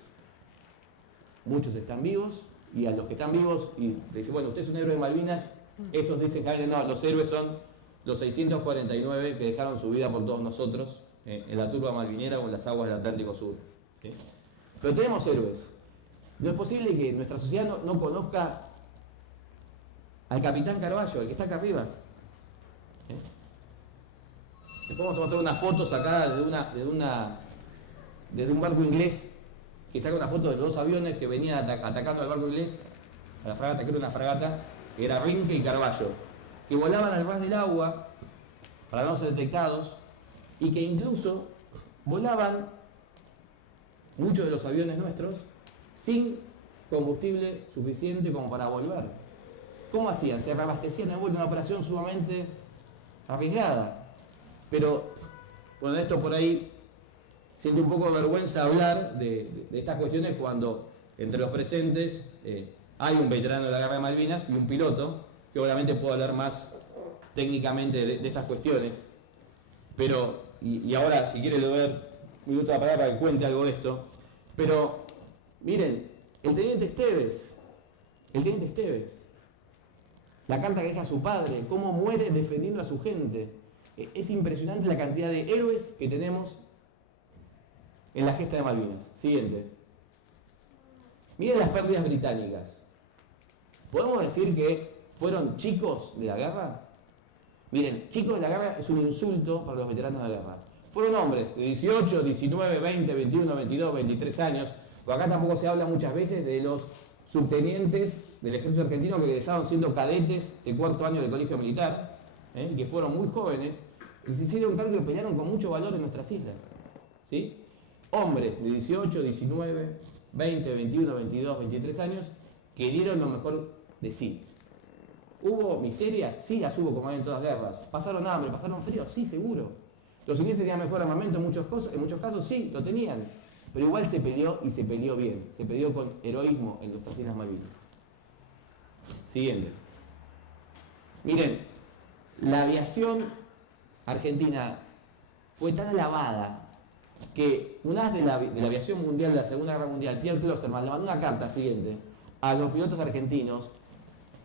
Muchos están vivos y a los que están vivos, y dicen, bueno, usted es un héroe de Malvinas, esos dicen que no, los héroes son los 649 que dejaron su vida por todos nosotros en la turba malvinera o en las aguas del Atlántico Sur. ¿Sí? Pero tenemos héroes. No es posible que nuestra sociedad no conozca al capitán Carballo, el que está acá arriba. Después vamos a mostrar una foto sacada desde un barco inglés, que saca una foto de los dos aviones que venían atacando al barco inglés, a la fragata, que era una fragata, que era Rinke y Carballo, que volaban al ras del agua para no ser detectados, y que incluso volaban muchos de los aviones nuestros sin combustible suficiente como para volver. ¿Cómo hacían? Se reabastecían en vuelo, una operación sumamente arriesgada. Pero, bueno, esto por ahí siento un poco de vergüenza hablar de estas cuestiones cuando entre los presentes hay un veterano de la Guerra de Malvinas y un piloto, que obviamente puede hablar más técnicamente de estas cuestiones. Pero, y ahora, si quiere, le doy un minuto la palabra para que cuente algo de esto. Pero, miren, el teniente Esteves, la carta que deja a su padre, cómo muere defendiendo a su gente. Es impresionante la cantidad de héroes que tenemos en la gesta de Malvinas. Siguiente. Miren las pérdidas británicas. ¿Podemos decir que fueron chicos de la guerra? Miren, chicos de la guerra es un insulto para los veteranos de la guerra. Fueron hombres de 18, 19, 20, 21, 22, 23 años. Pero acá tampoco se habla muchas veces de los subtenientes del ejército argentino que egresaron siendo cadetes de cuarto año del colegio militar, que fueron muy jóvenes y se hicieron cargo y pelearon con mucho valor en nuestras islas. ¿Sí? Hombres de 18, 19, 20, 21, 22, 23 años que dieron lo mejor de sí. ¿Hubo miserias? Sí, las hubo, como hay en todas las guerras. ¿Pasaron hambre? ¿Pasaron frío? Sí, seguro. ¿Los ingleses tenían mejor armamento en muchos casos? Sí, lo tenían. Pero igual se peleó y se peleó bien. Se peleó con heroísmo en nuestras Islas Malvinas. Siguiente. Miren, la aviación argentina fue tan alabada que un as de la aviación mundial de la Segunda Guerra Mundial, Pierre Klosterman, le mandó una carta siguiente a los pilotos argentinos,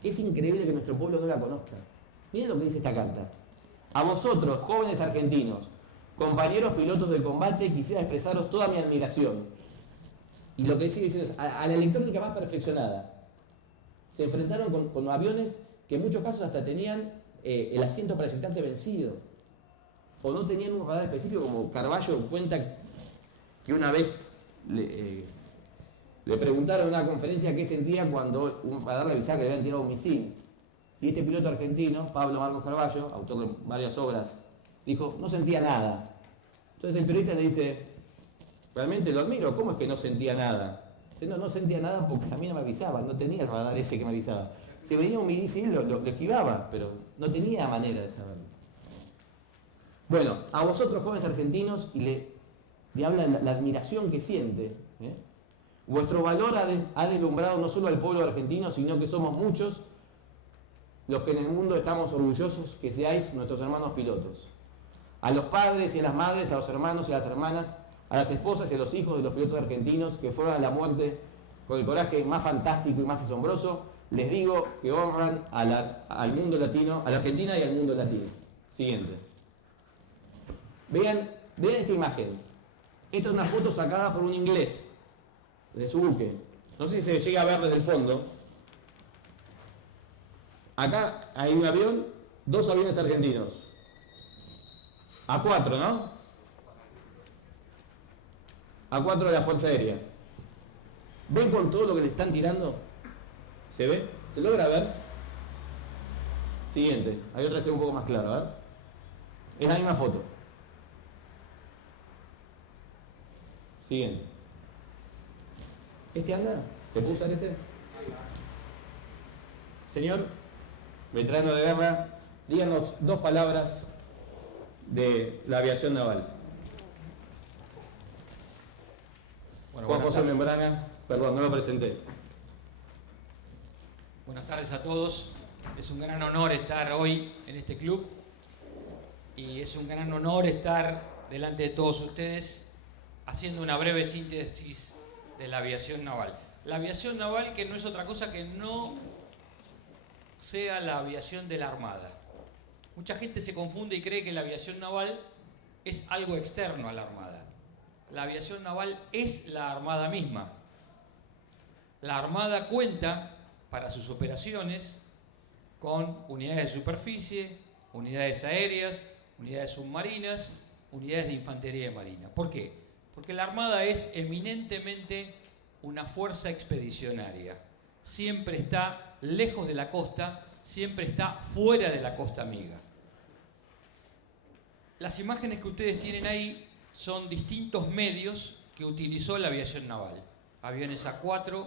que es increíble que nuestro pueblo no la conozca. Miren lo que dice esta carta. A vosotros, jóvenes argentinos, compañeros pilotos de combate, quisiera expresaros toda mi admiración. Y lo que sigue diciendo es, a la electrónica más perfeccionada. Se enfrentaron con aviones que en muchos casos hasta tenían el asiento para eyectarse vencido. O no tenían un radar específico, como Carballo cuenta que una vez le preguntaron en una conferencia qué sentía cuando un radar le avisaba que le habían tirado un misil. Y este piloto argentino, Pablo Marcos Carballo, autor de varias obras, dijo, no sentía nada. Entonces el periodista le dice, realmente lo admiro, ¿cómo es que no sentía nada? Dice, no sentía nada porque a mí no me avisaba, no tenía el radar ese que me avisaba. Si venía un misil lo esquivaba, pero no tenía manera de saberlo. Bueno, a vosotros jóvenes argentinos, y le habla la admiración que siente. Vuestro valor ha deslumbrado no solo al pueblo argentino, sino que somos muchos los que en el mundo estamos orgullosos que seáis nuestros hermanos pilotos. A los padres y a las madres, a los hermanos y a las hermanas, a las esposas y a los hijos de los pilotos argentinos que fueron a la muerte con el coraje más fantástico y más asombroso, les digo que honran al mundo latino, a la Argentina y al mundo latino. Siguiente. Vean esta imagen. Esta es una foto sacada por un inglés de su buque. No sé si se llega a ver desde el fondo. Acá hay un avión, dos aviones argentinos. A4, ¿no? A4 de la Fuerza Aérea. ¿Ven con todo lo que le están tirando? ¿Se ve? ¿Se logra ver? Siguiente. Hay otra que sea un poco más clara, ¿verdad? Es la misma foto. Siguiente. ¿Este anda? ¿Se puede usar este? Señor, veterano de guerra, díganos dos palabras de la aviación naval. Bueno, Juan José Membrana, perdón, no lo presenté. Buenas tardes a todos. Es un gran honor estar hoy en este club y es un gran honor estar delante de todos ustedes haciendo una breve síntesis de la aviación naval. La aviación naval, que no es otra cosa que no sea la aviación de la Armada. Mucha gente se confunde y cree que la aviación naval es algo externo a la Armada. La aviación naval es la Armada misma. La Armada cuenta para sus operaciones con unidades de superficie, unidades aéreas, unidades submarinas, unidades de infantería de marina. ¿Por qué? Porque la Armada es eminentemente una fuerza expedicionaria. Siempre está lejos de la costa, siempre está fuera de la costa amiga. Las imágenes que ustedes tienen ahí son distintos medios que utilizó la aviación naval. Aviones A4,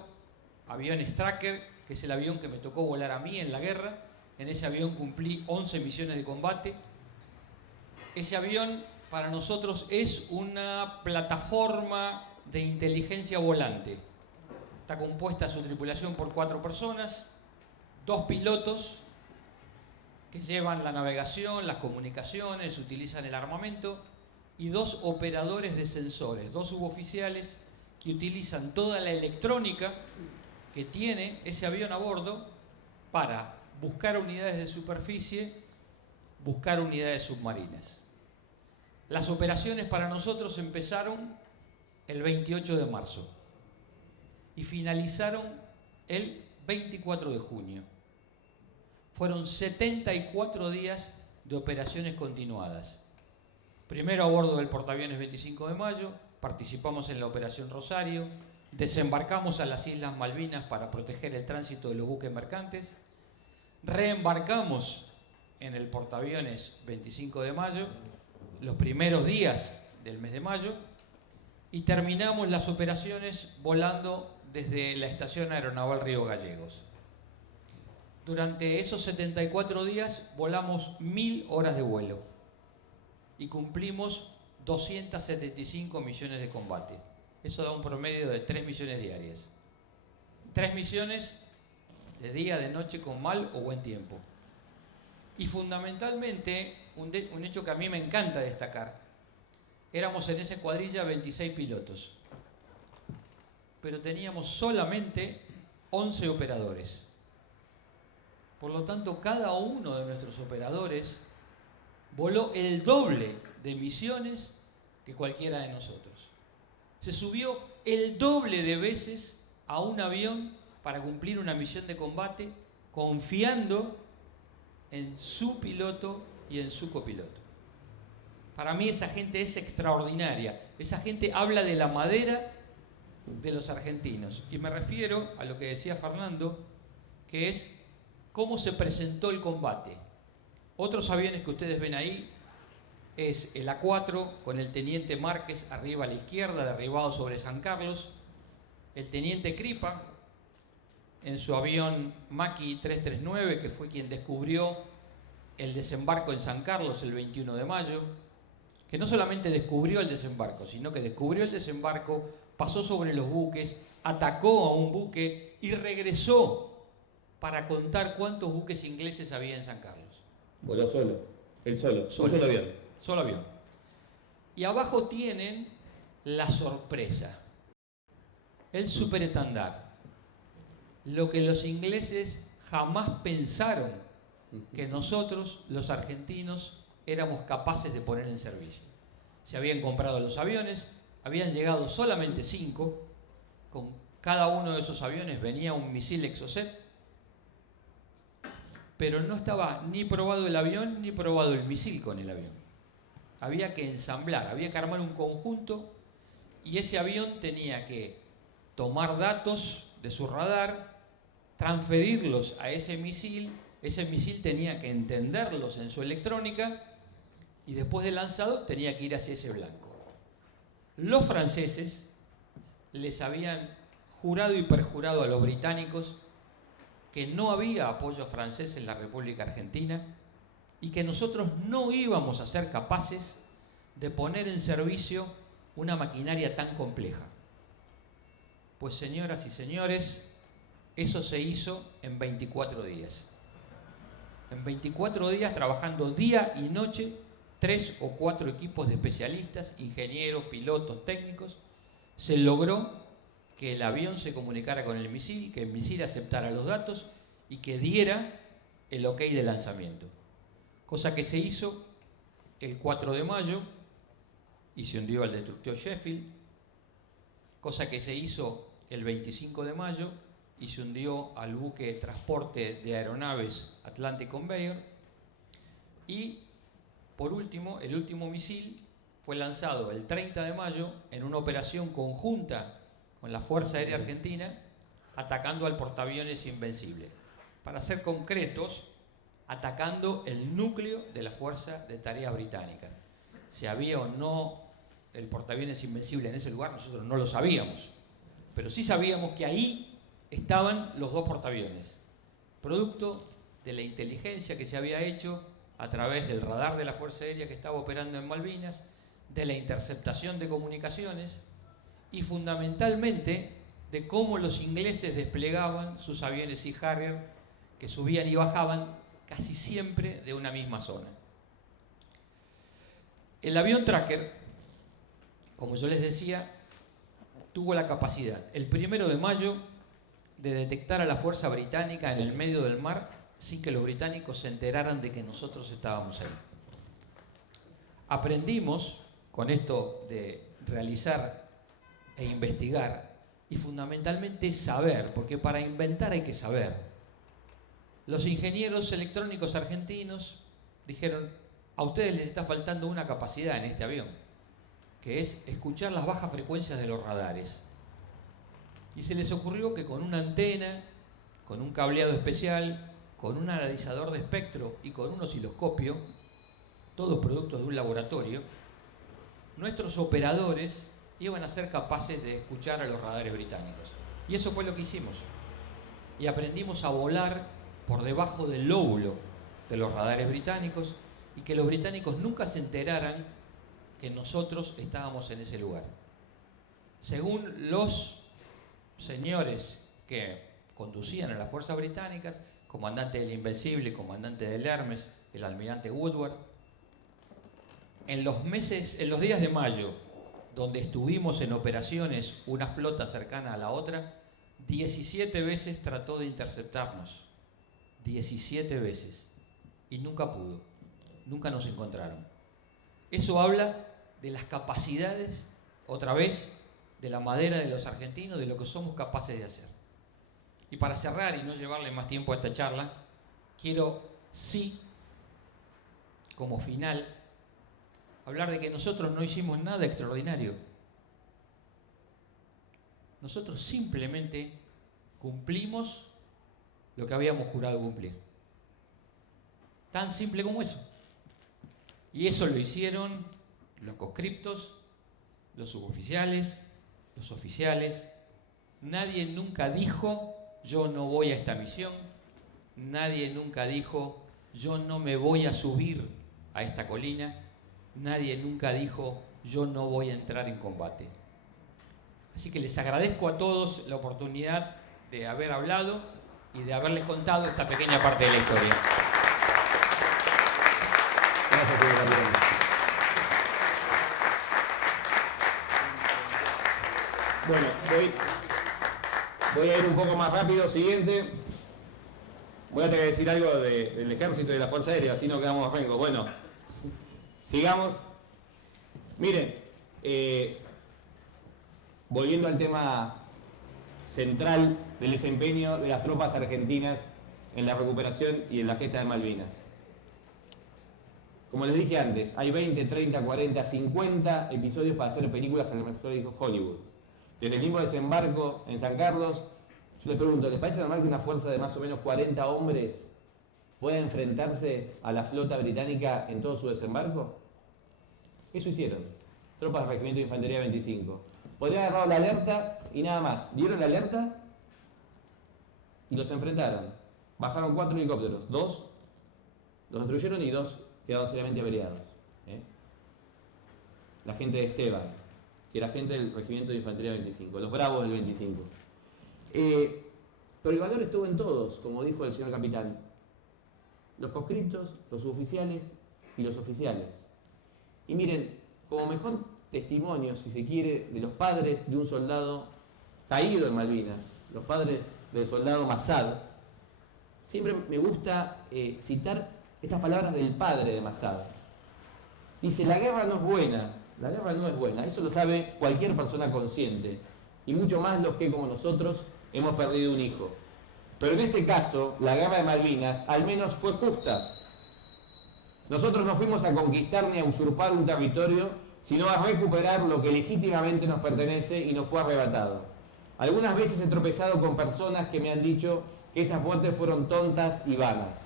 aviones Tracker, que es el avión que me tocó volar a mí en la guerra. En ese avión cumplí 11 misiones de combate. Ese avión para nosotros es una plataforma de inteligencia volante. Está compuesta su tripulación por 4 personas, 2 pilotos que llevan la navegación, las comunicaciones, utilizan el armamento, y 2 operadores de sensores, 2 suboficiales que utilizan toda la electrónica que tiene ese avión a bordo para buscar unidades de superficie, buscar unidades submarinas. Las operaciones para nosotros empezaron el 28 de marzo y finalizaron el 24 de junio. Fueron 74 días de operaciones continuadas. Primero a bordo del portaaviones 25 de mayo, participamos en la Operación Rosario, desembarcamos a las Islas Malvinas para proteger el tránsito de los buques mercantes, reembarcamos en el portaaviones 25 de mayo, los primeros días del mes de mayo, y terminamos las operaciones volando desde la Estación Aeronaval Río Gallegos. Durante esos 74 días volamos 1000 horas de vuelo y cumplimos 275 misiones de combate. Eso da un promedio de 3 misiones diarias. 3 misiones de día, de noche, con mal o buen tiempo. Y fundamentalmente, un hecho que a mí me encanta destacar, éramos en esa escuadrilla 26 pilotos, pero teníamos solamente 11 operadores. Por lo tanto, cada uno de nuestros operadores voló el doble de misiones que cualquiera de nosotros. Se subió el doble de veces a un avión para cumplir una misión de combate, confiando en su piloto y en su copiloto. Para mí esa gente es extraordinaria. Esa gente habla de la madera de los argentinos. Y me refiero a lo que decía Fernando, que es cómo se presentó el combate. Otros aviones que ustedes ven ahí es el A4 con el teniente Márquez arriba a la izquierda, derribado sobre San Carlos, el teniente Cripa en su avión Maki 339, que fue quien descubrió el desembarco en San Carlos el 21 de mayo, que no solamente descubrió el desembarco, sino que descubrió el desembarco, pasó sobre los buques, atacó a un buque y regresó para contar cuántos buques ingleses había en San Carlos. Voló solo, él solo, solo avión. Solo avión. Y abajo tienen la sorpresa, el superestandarte, lo que los ingleses jamás pensaron que nosotros, los argentinos, éramos capaces de poner en servicio. Se habían comprado los aviones, habían llegado solamente 5, con cada uno de esos aviones venía un misil Exocet, pero no estaba ni probado el avión ni probado el misil con el avión. Había que ensamblar, había que armar un conjunto y ese avión tenía que tomar datos de su radar, transferirlos a ese misil tenía que entenderlos en su electrónica y después de lanzado tenía que ir hacia ese blanco. Los franceses les habían jurado y perjurado a los británicos que no había apoyo francés en la República Argentina y que nosotros no íbamos a ser capaces de poner en servicio una maquinaria tan compleja. Pues señoras y señores, eso se hizo en 24 días. En 24 días, trabajando día y noche, 3 o 4 equipos de especialistas, ingenieros, pilotos, técnicos, se logró que el avión se comunicara con el misil, que el misil aceptara los datos y que diera el ok de lanzamiento. Cosa que se hizo el 4 de mayo y se hundió el destructor Sheffield. Cosa que se hizo el 25 de mayo y se hundió al buque de transporte de aeronaves Atlantic Conveyor. Y por último, el último misil fue lanzado el 30 de mayo en una operación conjunta con la Fuerza Aérea Argentina, atacando al portaaviones Invencible. Para ser concretos, atacando el núcleo de la Fuerza de Tarea Británica. Si había o no el portaaviones Invencible en ese lugar, nosotros no lo sabíamos, pero sí sabíamos que ahí estaban los dos portaaviones, producto de la inteligencia que se había hecho a través del radar de la Fuerza Aérea que estaba operando en Malvinas, de la interceptación de comunicaciones y fundamentalmente de cómo los ingleses desplegaban sus aviones Sea Harrier que subían y bajaban casi siempre de una misma zona. El avión Tracker, como yo les decía, tuvo la capacidad, el 1 de mayo, de detectar a la fuerza británica en el medio del mar sin que los británicos se enteraran de que nosotros estábamos ahí. Aprendimos con esto de realizar e investigar y fundamentalmente saber, porque para inventar hay que saber. Los ingenieros electrónicos argentinos dijeron: a ustedes les está faltando una capacidad en este avión, que es escuchar las bajas frecuencias de los radares. Y se les ocurrió que con una antena, con un cableado especial, con un analizador de espectro y con un osciloscopio, todos productos de un laboratorio, nuestros operadores iban a ser capaces de escuchar a los radares británicos. Y eso fue lo que hicimos. Y aprendimos a volar por debajo del lóbulo de los radares británicos y que los británicos nunca se enteraran que nosotros estábamos en ese lugar. Según los señores que conducían a las fuerzas británicas, comandante del Invencible, comandante del Hermes, el almirante Woodward, en los días de mayo, donde estuvimos en operaciones una flota cercana a la otra, 17 veces trató de interceptarnos. 17 veces. Y nunca pudo. Nunca nos encontraron. Eso habla de las capacidades, otra vez, de la madera de los argentinos, de lo que somos capaces de hacer. Y para cerrar y no llevarle más tiempo a esta charla, quiero, sí, como final, hablar de que nosotros no hicimos nada extraordinario. Nosotros simplemente cumplimos lo que habíamos jurado cumplir. Tan simple como eso. Y eso lo hicieron los conscriptos, los suboficiales, los oficiales. Nadie nunca dijo: yo no voy a esta misión. Nadie nunca dijo: yo no me voy a subir a esta colina. Nadie nunca dijo: yo no voy a entrar en combate. Así que les agradezco a todos la oportunidad de haber hablado y de haberles contado esta pequeña parte de la historia. Gracias, señor capitán. Bueno, voy a ir un poco más rápido. Siguiente. Voy a tener que decir algo del ejército y de la Fuerza Aérea, así no quedamos rengo. Bueno, sigamos. Miren, volviendo al tema central del desempeño de las tropas argentinas en la recuperación y en la gesta de Malvinas. Como les dije antes, hay 20, 30, 40, 50 episodios para hacer películas en el mejor de Hollywood. Desde el mismo desembarco en San Carlos, yo les pregunto, ¿les parece normal que una fuerza de más o menos 40 hombres pueda enfrentarse a la flota británica en todo su desembarco? Eso hicieron. Tropas del Regimiento de Infantería 25. Podrían haber dado la alerta y nada más. Dieron la alerta y los enfrentaron. Bajaron 4 helicópteros. 2 los destruyeron y 2 quedaron seriamente averiados. La gente de Esteban, que era gente del Regimiento de Infantería 25. Los bravos del 25. Pero el valor estuvo en todos, como dijo el señor capitán. Los conscriptos, los suboficiales y los oficiales. Y miren, como mejor testimonio, si se quiere, de los padres de un soldado caído en Malvinas, los padres del soldado Massad, siempre me gusta citar estas palabras del padre de Massad. Dice: la guerra no es buena, la guerra no es buena, eso lo sabe cualquier persona consciente, y mucho más los que, como nosotros, hemos perdido un hijo. Pero en este caso, la guerra de Malvinas al menos fue justa. Nosotros no fuimos a conquistar ni a usurpar un territorio, sino a recuperar lo que legítimamente nos pertenece y nos fue arrebatado. Algunas veces he tropezado con personas que me han dicho que esas muertes fueron tontas y vanas.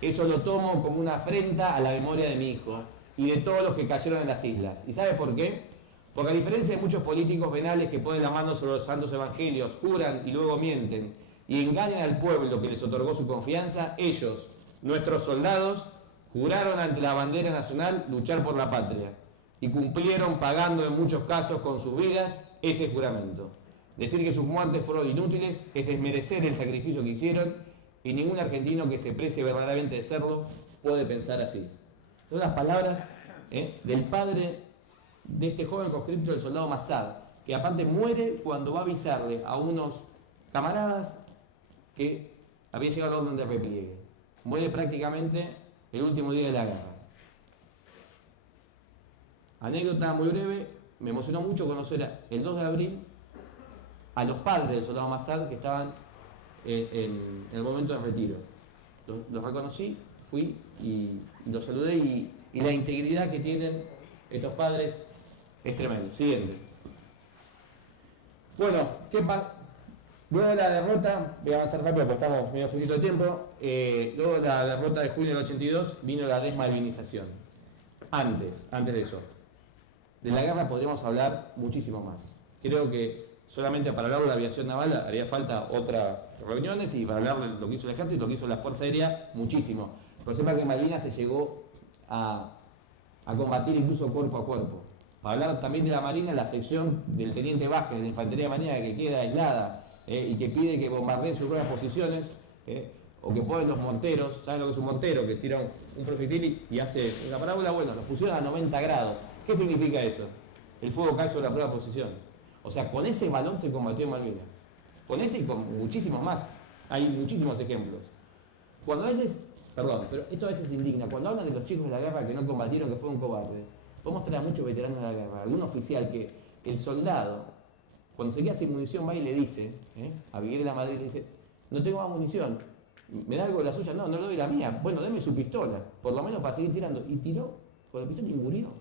Eso lo tomo como una afrenta a la memoria de mi hijo y de todos los que cayeron en las islas. ¿Y sabe por qué? Porque a diferencia de muchos políticos venales que ponen la mano sobre los santos evangelios, juran y luego mienten y engañan al pueblo que les otorgó su confianza, ellos, nuestros soldados, juraron ante la bandera nacional luchar por la patria y cumplieron pagando en muchos casos con sus vidas ese juramento. Decir que sus muertes fueron inútiles es desmerecer el sacrificio que hicieron y ningún argentino que se precie verdaderamente de serlo puede pensar así. Son las palabras del padre de este joven conscripto del soldado Massad, que aparte muere cuando va a avisarle a unos camaradas que había llegado el orden de repliegue. Muere prácticamente el último día de la guerra. Anécdota muy breve, me emocionó mucho conocer el 2 de abril a los padres del soldado Massad que estaban en el momento del retiro. Los reconocí, fui y los saludé y la integridad que tienen estos padres es tremendo. Siguiente. Bueno, ¿qué pasa? Luego de la derrota, voy a avanzar rápido porque estamos medio justito de tiempo, luego de la derrota de julio del 82 vino la desmalvinización. Antes de eso. De la guerra podríamos hablar muchísimo más. Creo que solamente para hablar de la aviación naval haría falta otras reuniones y para hablar de lo que hizo el ejército, lo que hizo la Fuerza Aérea, muchísimo. Pero sepa que en Malvinas se llegó a combatir incluso cuerpo a cuerpo. Para hablar también de la Marina, la sección del Teniente Vázquez, de la Infantería de Marina, que queda aislada y que pide que bombardeen sus propias posiciones, o que ponen los monteros, ¿saben lo que es un montero? Que tira un proyectil y hace una parábola, bueno, los pusieron a 90 grados. ¿Qué significa eso? El fuego cae sobre la propia posición. O sea, con ese balón se combatió en Malvinas. Con ese y con muchísimos más. Hay muchísimos ejemplos. Cuando a veces, perdón, pero esto a veces indigna, cuando hablan de los chicos de la guerra que no combatieron, que fueron cobardes, podemos traer a muchos veteranos de la guerra, algún oficial que el soldado, cuando se queda sin munición, va y le dice, a Miguel de la Madrid, le dice, no tengo más munición, ¿me da algo de la suya? No, no le doy la mía. Bueno, deme su pistola, por lo menos para seguir tirando. Y tiró con la pistola y murió.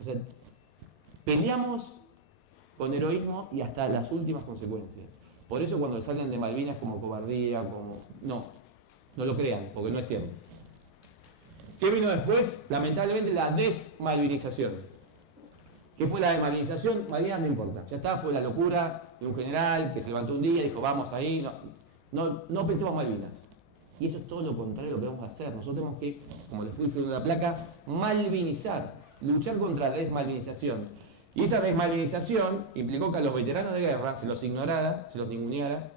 O sea, peleamos con heroísmo y hasta las últimas consecuencias. Por eso cuando salen de Malvinas como cobardía, como... No lo crean, porque no es cierto. ¿Qué vino después? Lamentablemente la desmalvinización. ¿Qué fue la desmalvinización? Malvinas no importa. Ya está, fue la locura de un general que se levantó un día y dijo, vamos ahí. No pensemos Malvinas. Y eso es todo lo contrario de lo que vamos a hacer. Nosotros tenemos que, como les dije en la placa, malvinizar, luchar contra la desmalvinización. Y esa desmalvinización implicó que a los veteranos de guerra se los ignorara, se los ninguneara.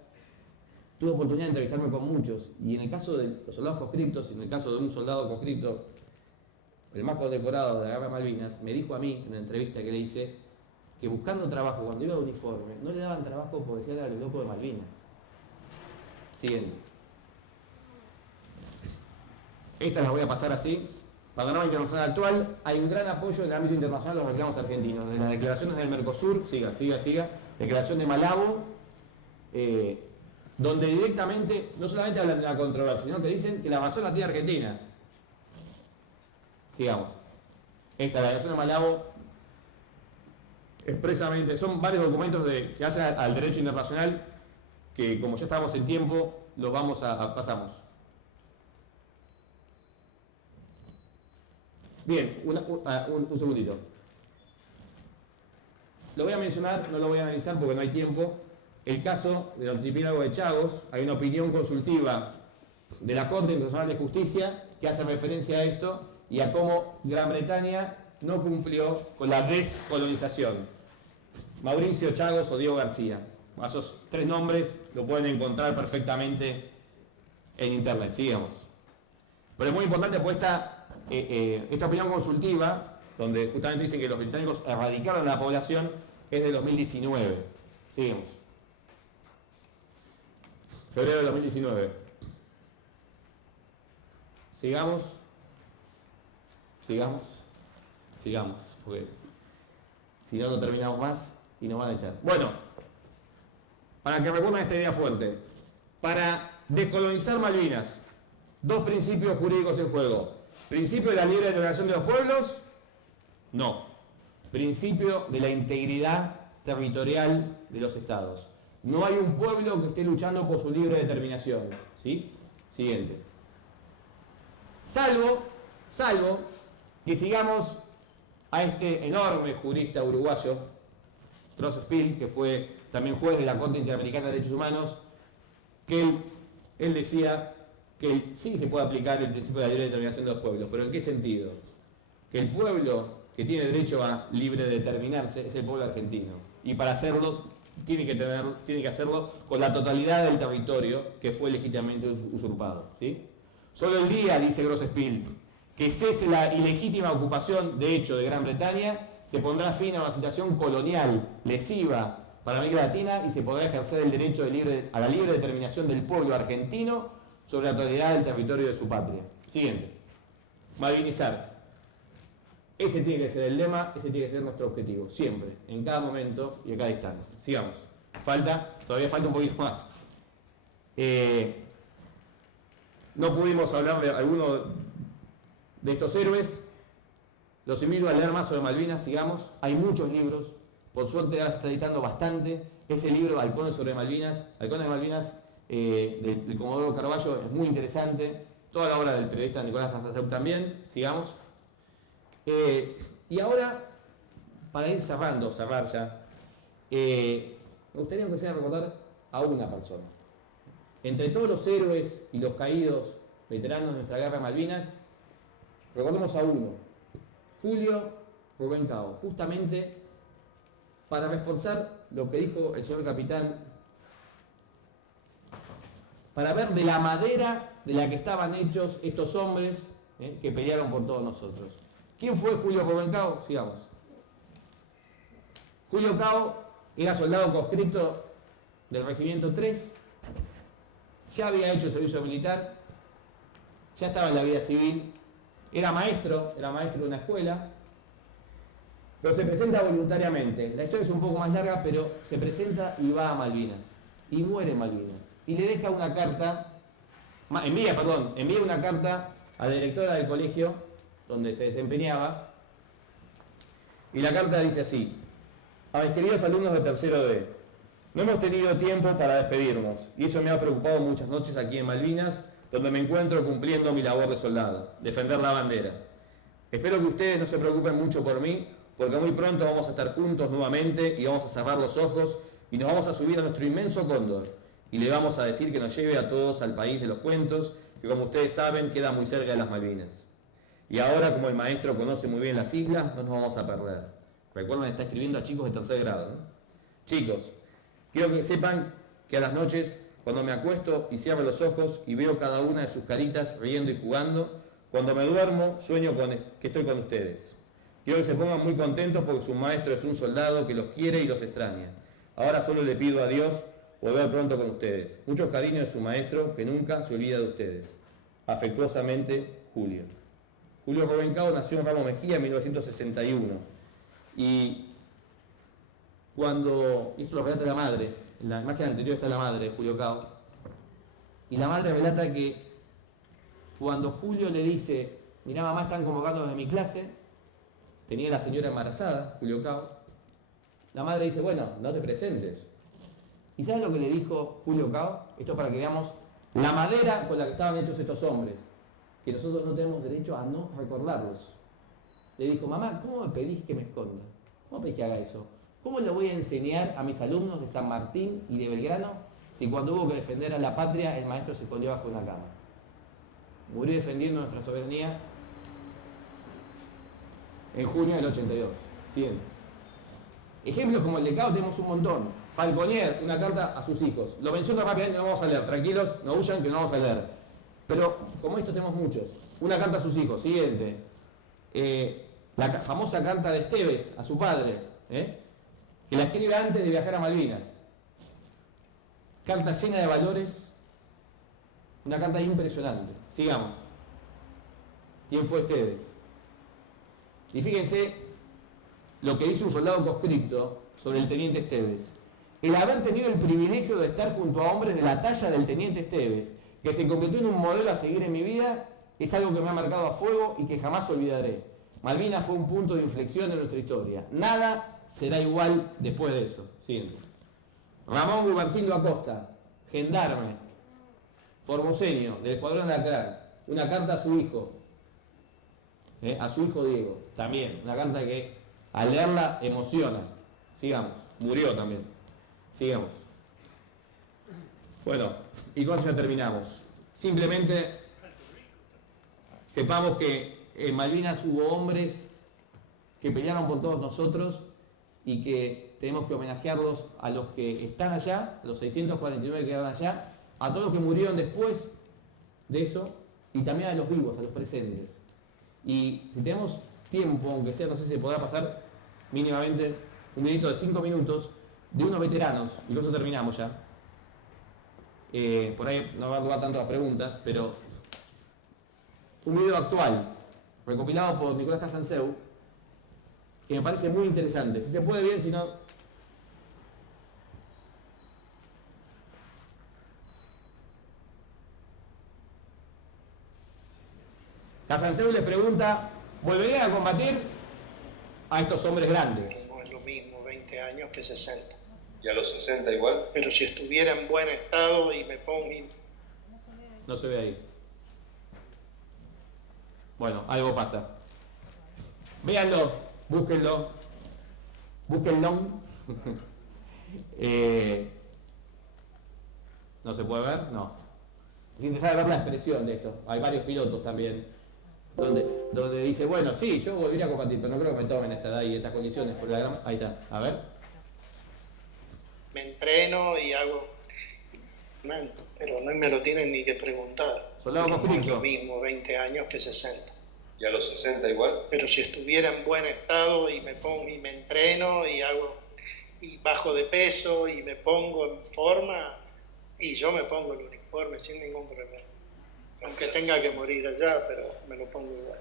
Tuve oportunidad de entrevistarme con muchos, y en el caso de los soldados conscriptos, en el caso de un soldado conscripto, el más condecorado de la guerra de Malvinas, me dijo a mí, en una entrevista que le hice, que buscando trabajo, cuando iba de uniforme, no le daban trabajo porque decían era el loco de Malvinas. Siguiente. Esta las voy a pasar así. Panorama internacional actual, hay un gran apoyo en el ámbito internacional de los reclamos argentinos, de las declaraciones del Mercosur, siga, declaración de Malabo, donde directamente, no solamente hablan de la controversia, sino que dicen que la Amazonas tiene Argentina. Sigamos. Esta, la declaración de Malabo, expresamente, son varios documentos que hacen al derecho internacional, que como ya estamos en tiempo, los vamos pasamos. Bien, un segundito. Lo voy a mencionar, no lo voy a analizar porque no hay tiempo. El caso del archipiélago de Chagos, hay una opinión consultiva de la Corte Internacional de Justicia que hace referencia a esto y a cómo Gran Bretaña no cumplió con la descolonización. Mauricio Chagos o Diego García. A esos tres nombres lo pueden encontrar perfectamente en internet. Sigamos. Pero es muy importante pues esta opinión consultiva, donde justamente dicen que los británicos erradicaron a la población, es de 2019. Seguimos. Febrero de 2019. Sigamos, porque si no, no terminamos más y nos van a echar. Bueno, para que recuerden esta idea fuerte. Para descolonizar Malvinas, dos principios jurídicos en juego. Principio de la libre determinación de los pueblos, no. Principio de la integridad territorial de los estados. No hay un pueblo que esté luchando por su libre determinación. ¿Sí? Siguiente. Salvo que sigamos a este enorme jurista uruguayo, Grosse-Spiel, que fue también juez de la Corte Interamericana de Derechos Humanos, que él decía que sí se puede aplicar el principio de la libre determinación de los pueblos, pero ¿en qué sentido? Que el pueblo que tiene derecho a libre determinarse es el pueblo argentino, y para hacerlo tiene que hacerlo con la totalidad del territorio que fue legítimamente usurpado. ¿Sí? Solo el día, dice Grosse-Spiel, que cese la ilegítima ocupación de hecho de Gran Bretaña, se pondrá fin a una situación colonial lesiva para América Latina y se podrá ejercer el derecho a la libre determinación del pueblo argentino sobre la totalidad del territorio de su patria. Siguiente. Malvinizar. Ese tiene que ser el lema, ese tiene que ser nuestro objetivo, siempre, en cada momento y a cada instante. Sigamos. Todavía falta un poquito más. No pudimos hablar de alguno de estos héroes. Los invito a leer más sobre Malvinas, sigamos. Hay muchos libros, por suerte ahora se está editando bastante. Ese libro, Halcones de Malvinas, del Comodoro Carballo, es muy interesante. Toda la obra del periodista Nicolás Casasew también, sigamos. Y ahora, para ir cerrar ya, me gustaría empezar a recordar a una persona. Entre todos los héroes y los caídos veteranos de nuestra guerra de Malvinas, recordemos a uno, Julio Rubén Cao, justamente para reforzar lo que dijo el señor capitán, para ver de la madera de la que estaban hechos estos hombres que pelearon por todos nosotros. ¿Quién fue Julio Rubén Cao? Sigamos. Julio Cao era soldado conscripto del Regimiento 3, ya había hecho servicio militar, ya estaba en la vida civil, era maestro de una escuela, pero se presenta voluntariamente. La historia es un poco más larga, pero se presenta y va a Malvinas, y muere en Malvinas, y le deja una carta, envía una carta a la directora del colegio donde se desempeñaba, y la carta dice así: a mis queridos alumnos de tercero D, no hemos tenido tiempo para despedirnos, y eso me ha preocupado muchas noches aquí en Malvinas, donde me encuentro cumpliendo mi labor de soldado, defender la bandera. Espero que ustedes no se preocupen mucho por mí, porque muy pronto vamos a estar juntos nuevamente y vamos a cerrar los ojos y nos vamos a subir a nuestro inmenso cóndor y le vamos a decir que nos lleve a todos al país de los cuentos, que como ustedes saben queda muy cerca de las Malvinas. Y ahora, como el maestro conoce muy bien las islas, no nos vamos a perder. Recuerden, está escribiendo a chicos de tercer grado, ¿no? Chicos, quiero que sepan que a las noches, cuando me acuesto y cierro los ojos y veo cada una de sus caritas riendo y jugando, cuando me duermo sueño que estoy con ustedes. Quiero que se pongan muy contentos porque su maestro es un soldado que los quiere y los extraña. Ahora solo le pido a Dios volver pronto con ustedes. Muchos cariños de su maestro que nunca se olvida de ustedes. Afectuosamente, Julio. Julio Rubén Cao nació en Ramos Mejía en 1961. Y esto lo relata la madre, en la imagen anterior está la madre de Julio Cao, y la madre relata que cuando Julio le dice: mirá mamá, están convocando desde mi clase, tenía la señora embarazada, Julio Cao, la madre dice: bueno, no te presentes. ¿Y sabes lo que le dijo Julio Cao? Esto para que veamos la madera con la que estaban hechos estos hombres, que nosotros no tenemos derecho a no recordarlos. Le dijo: mamá, ¿cómo me pedís que me esconda? ¿Cómo pedís que haga eso? ¿Cómo le voy a enseñar a mis alumnos de San Martín y de Belgrano si cuando hubo que defender a la patria el maestro se escondió bajo una cama? Murió defendiendo nuestra soberanía en junio del 82. Siguiente. Ejemplos como el de Cao tenemos un montón. Falconier, una carta a sus hijos. Lo menciono rápidamente, no vamos a leer. Tranquilos, no huyan que no vamos a leer. Pero como esto tenemos muchos. Una carta a sus hijos. Siguiente. La famosa carta de Esteves a su padre, que la escribe antes de viajar a Malvinas. Carta llena de valores. Una carta impresionante. Sigamos. ¿Quién fue Esteves? Y fíjense lo que dice un soldado conscripto sobre el teniente Esteves. el haber tenido el privilegio de estar junto a hombres de la talla del teniente Esteves, que se convirtió en un modelo a seguir en mi vida, es algo que me ha marcado a fuego y que jamás olvidaré. Malvinas fue un punto de inflexión en nuestra historia. Nada será igual después de eso. Siguiente. Ramón Gubercildo Acosta, gendarme, formoseño, del Escuadrón Alacrán. Una carta a su hijo Diego, también. Una carta que al leerla emociona. Sigamos. Murió también. Sigamos. Bueno, y con eso ya terminamos. Simplemente sepamos que en Malvinas hubo hombres que pelearon por todos nosotros y que tenemos que homenajearlos a los que están allá, a los 649 que quedaron allá, a todos los que murieron después de eso y también a los vivos, a los presentes. Y si tenemos tiempo, aunque sea, no sé si se podrá pasar mínimamente un videito de 5 minutos de unos veteranos, y con eso terminamos ya. Por ahí no va a durar tanto las preguntas, pero un video actual, recopilado por Nicolás Castanseu, que me parece muy interesante. Si se puede bien, si no... Castanseu les pregunta, ¿volverían a combatir a estos hombres grandes? No es lo mismo 20 años que 60. ¿Y a los 60 igual? Pero si estuviera en buen estado y me pongo... No se ve ahí. Bueno, algo pasa. Véanlo, búsquenlo. ¿No se puede ver? No. Es interesante ver la expresión de esto. Hay varios pilotos también. Donde dice, bueno, sí, yo volvería a combatir, pero no creo que me tomen esta edad y estas condiciones. Ahí está, a ver. Me entreno y hago... Pero no me lo tienen ni que preguntar. Soldado no es conscripto. lo mismo 20 años que 60. ¿Y a los 60 igual? Pero si estuviera en buen estado y me entreno y bajo de peso y me pongo en forma y yo me pongo el uniforme sin ningún problema. Aunque tenga que morir allá, pero me lo pongo igual.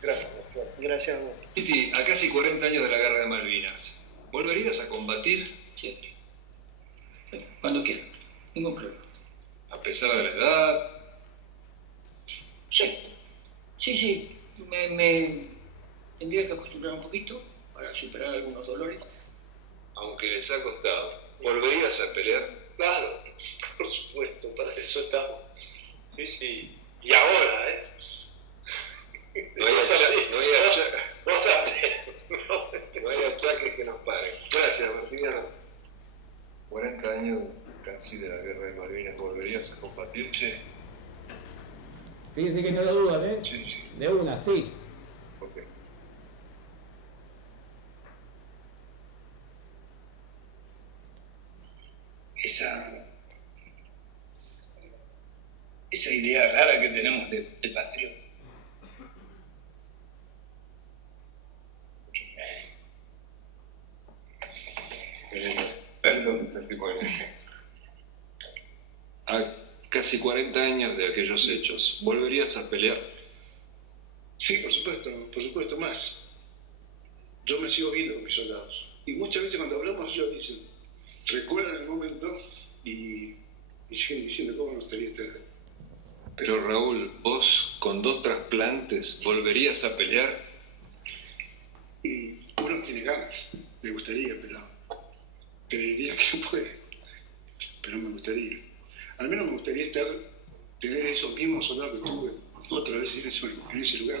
Gracias, doctor. Gracias a vos. Titi, a casi 40 años de la Guerra de Malvinas, ¿volverías a combatir? Sí. Cuando quiera, ningún problema. ¿A pesar de la edad? Sí. Me tendría que acostumbrar un poquito para superar algunos dolores. Aunque les ha costado, ¿volverías a pelear? Claro, por supuesto, para eso estamos. Sí. Y ahora, No hay achaques que nos paren. Gracias, Martiniano. 40 años casi de la Guerra de Malvinas, ¿volverías a combatir? Sí. Fíjense que no lo dudan, ¿eh? Sí. De una, sí. ¿Por qué? Esa idea rara que tenemos de patriota. Perdón. A casi 40 años de aquellos hechos, ¿volverías a pelear? Sí, por supuesto, más. Yo me sigo viendo con mis soldados. Y muchas veces cuando hablamos ellos dicen, recuerdan el momento y siguen diciendo cómo me gustaría estar ahí. Pero Raúl, vos con 2 trasplantes, ¿volverías a pelear? Y uno tiene ganas, me gustaría, pero creería que no puede. Pero me gustaría. Al menos me gustaría tener esos mismos soldados que tuve otra vez en ese lugar.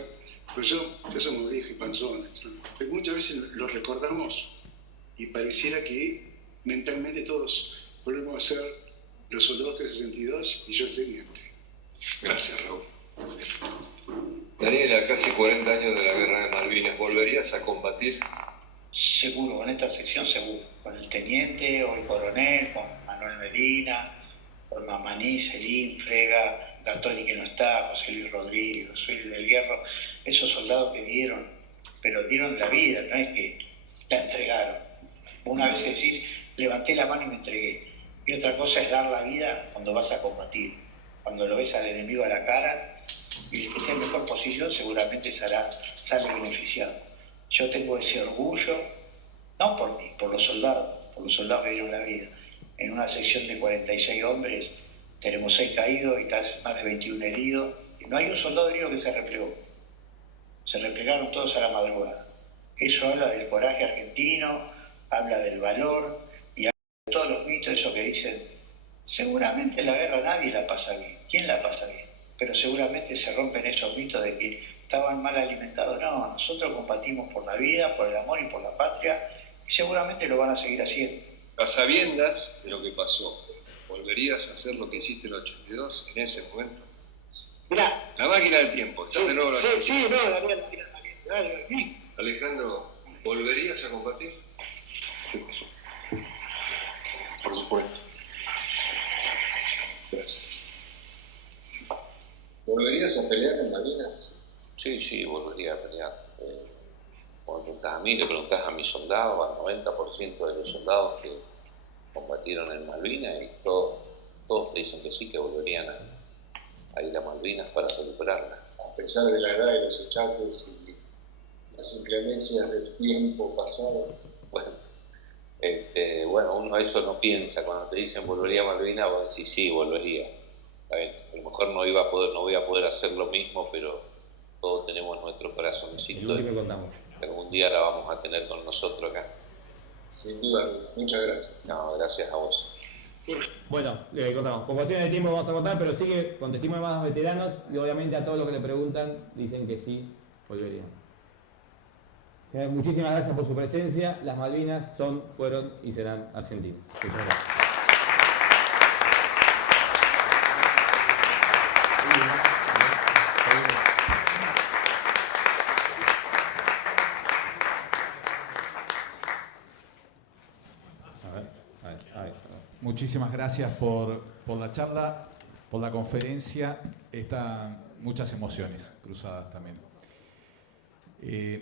Pero yo somos viejos y panzones, ¿no? Pero muchas veces lo recordamos y pareciera que mentalmente todos volvemos a ser los soldados del 62 y yo el teniente. Gracias, Raúl. Daniela, casi 40 años de la Guerra de Malvinas, ¿volverías a combatir? Seguro, con esta sección seguro. Con el teniente o el coronel, con Manuel Medina, con Mamaní, Celín, Frega, Gatoni que no está, José Luis Rodríguez, José Luis del Guerro, esos soldados que dieron, pero dieron la vida, no es que la entregaron. Una vez decís, levanté la mano y me entregué. Y otra cosa es dar la vida cuando vas a combatir. Cuando lo ves al enemigo a la cara y el que esté en mejor posición seguramente sale beneficiado. Yo tengo ese orgullo, no por mí, por los soldados, por los soldados que dieron la vida. En una sección de 46 hombres tenemos 6 caídos y casi más de 21 heridos. Y no hay un soldado herido que se replegó. Se replegaron todos a la madrugada. Eso habla del coraje argentino, habla del valor y habla de todos los mitos, eso que dicen, seguramente la guerra nadie la pasa bien. ¿Quién la pasa bien? Pero seguramente se rompen esos mitos de que estaban mal alimentados. No, nosotros combatimos por la vida, por el amor y por la patria y seguramente lo van a seguir haciendo. A sabiendas de lo que pasó, ¿volverías a hacer lo que hiciste en el 82 en ese momento? Mirá. La máquina del tiempo, ¿estás de nuevo? Sí, no, la máquina del tiempo. Alejandro, ¿volverías a combatir? Por supuesto. Gracias. ¿Volverías a pelear en Malvinas? Sí, volvería a pelear. Cuando me preguntás a mí, le preguntás a mis soldados, al 90% de los soldados que combatieron en Malvinas, y todos te dicen que sí, que volverían a ir a Malvinas para recuperarla. A pesar de la edad y los achaques y las inclemencias del tiempo pasado. Bueno, uno eso no piensa. Cuando te dicen volvería a Malvinas, vos decís sí, volvería. A lo mejor no voy a poder hacer lo mismo, pero todos tenemos nuestro corazoncito. Y contamos. Algún día la vamos a tener con nosotros acá. Sin duda, muchas gracias. No, gracias a vos. Bueno, contamos. Por cuestiones de tiempo vamos a contar, pero sigue con testimonios más veteranos y obviamente a todos los que le preguntan dicen que sí, volverían. Muchísimas gracias por su presencia. Las Malvinas son, fueron y serán argentinas. Muchas gracias. Muchísimas gracias por la charla, por la conferencia. Están muchas emociones cruzadas también.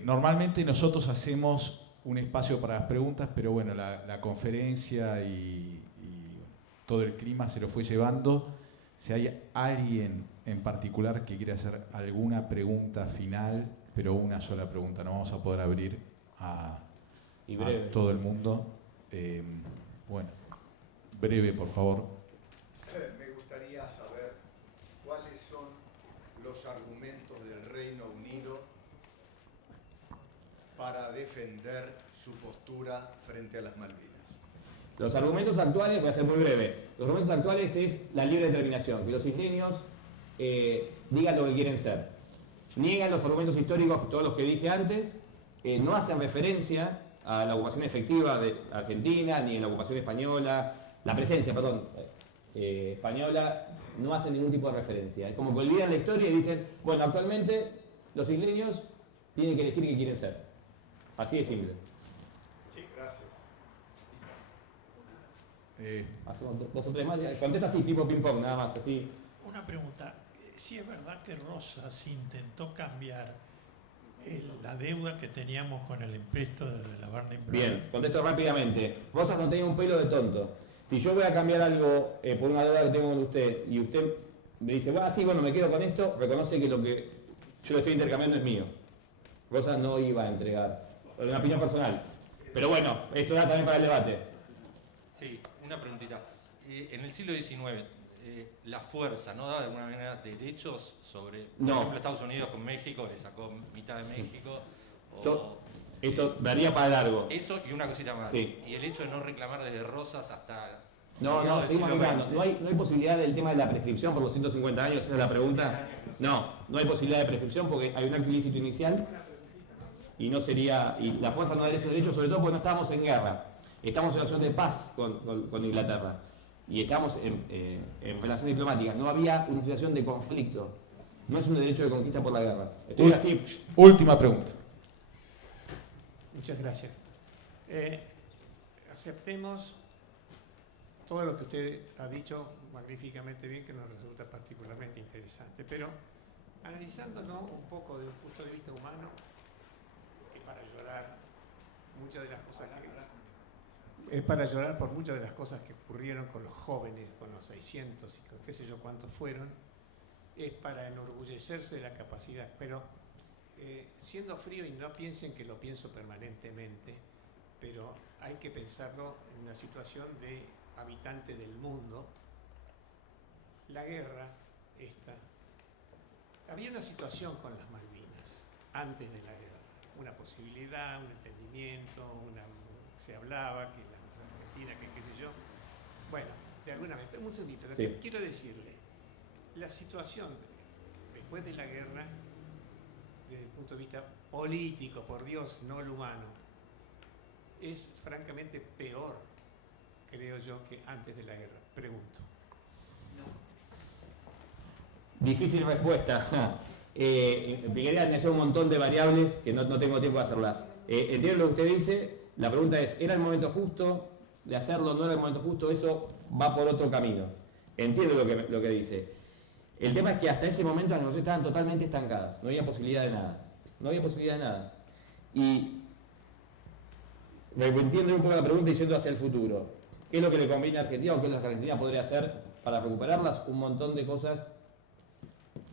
Normalmente nosotros hacemos un espacio para las preguntas, pero bueno, la conferencia y todo el clima se lo fue llevando. Si hay alguien en particular que quiere hacer alguna pregunta final, pero una sola pregunta, no vamos a poder abrir a todo el mundo. Bueno, breve, por favor. Me gustaría saber cuáles son los argumentos del Reino Unido para defender su postura frente a las Malvinas. Los argumentos actuales, voy a ser muy breve, los argumentos actuales es la libre determinación, que los isleños digan lo que quieren ser. Niegan los argumentos históricos, todos los que dije antes, no hacen referencia a la ocupación efectiva de Argentina, ni en la ocupación española, la presencia, perdón, española, no hacen ningún tipo de referencia. Es como que olvidan la historia y dicen, bueno, actualmente los isleños tienen que elegir qué quieren ser. Así de simple. Sí, gracias. Hacemos dos o tres más, contesta así, tipo ping-pong, nada más, así. Una pregunta, ¿sí es verdad que Rosas intentó cambiar la deuda que teníamos con el empresto de la Barney Brothers? Bien, contesto rápidamente. Rosas no tenía un pelo de tonto. Si yo voy a cambiar algo por una deuda que tengo con usted y usted me dice, bueno, sí, bueno, me quedo con esto, reconoce que lo que yo le estoy intercambiando es mío. Rosas no iba a entregar. Es una opinión personal. Pero bueno, esto da también para el debate. Sí, una preguntita. En el siglo XIX, la fuerza, ¿no daba de alguna manera derechos sobre, por ejemplo, Estados Unidos con México, le sacó mitad de México? Esto daría para largo. Eso y una cosita más. Sí. Y el hecho de no reclamar desde Rosas hasta... No, seguimos hablando. No hay posibilidad del tema de la prescripción por los 150 años, esa es la pregunta. No hay posibilidad de prescripción porque hay un acto ilícito inicial y no sería, y la fuerza no da esos derechos, sobre todo porque no estamos en guerra. Estamos en una situación de paz con Inglaterra y estamos en relación diplomática. No había una situación de conflicto. No es un derecho de conquista por la guerra. Estoy así. Última pregunta. Muchas gracias. Aceptemos todo lo que usted ha dicho magníficamente bien, que nos resulta particularmente interesante, pero analizándolo un poco desde un punto de vista humano, es para llorar muchas de las cosas es para llorar por muchas de las cosas que ocurrieron con los jóvenes, con los 600 y con qué sé yo cuántos fueron, es para enorgullecerse de la capacidad, pero siendo frío y no piensen que lo pienso permanentemente, pero hay que pensarlo en una situación de habitante del mundo. La guerra esta, había una situación con las Malvinas antes de la guerra, una posibilidad, un entendimiento, se hablaba que la Argentina, que qué sé yo. Bueno, de alguna manera, pero un segundito, lo que quiero decirle, la situación después de la guerra, desde el punto de vista político, por Dios, no el humano, es francamente peor, creo yo, que antes de la guerra. Pregunto. Difícil respuesta. Implicaría tener un montón de variables que no tengo tiempo de hacerlas. Entiendo lo que usted dice. La pregunta es, ¿era el momento justo de hacerlo? ¿No era el momento justo? Eso va por otro camino. Entiendo lo que dice. El tema es que hasta ese momento las negociaciones estaban totalmente estancadas. No había posibilidad de nada. No había posibilidad de nada. Y me entiendo un poco la pregunta diciendo hacia el futuro. ¿Qué es lo que le conviene a Argentina o qué es lo que Argentina podría hacer para recuperarlas? Un montón de cosas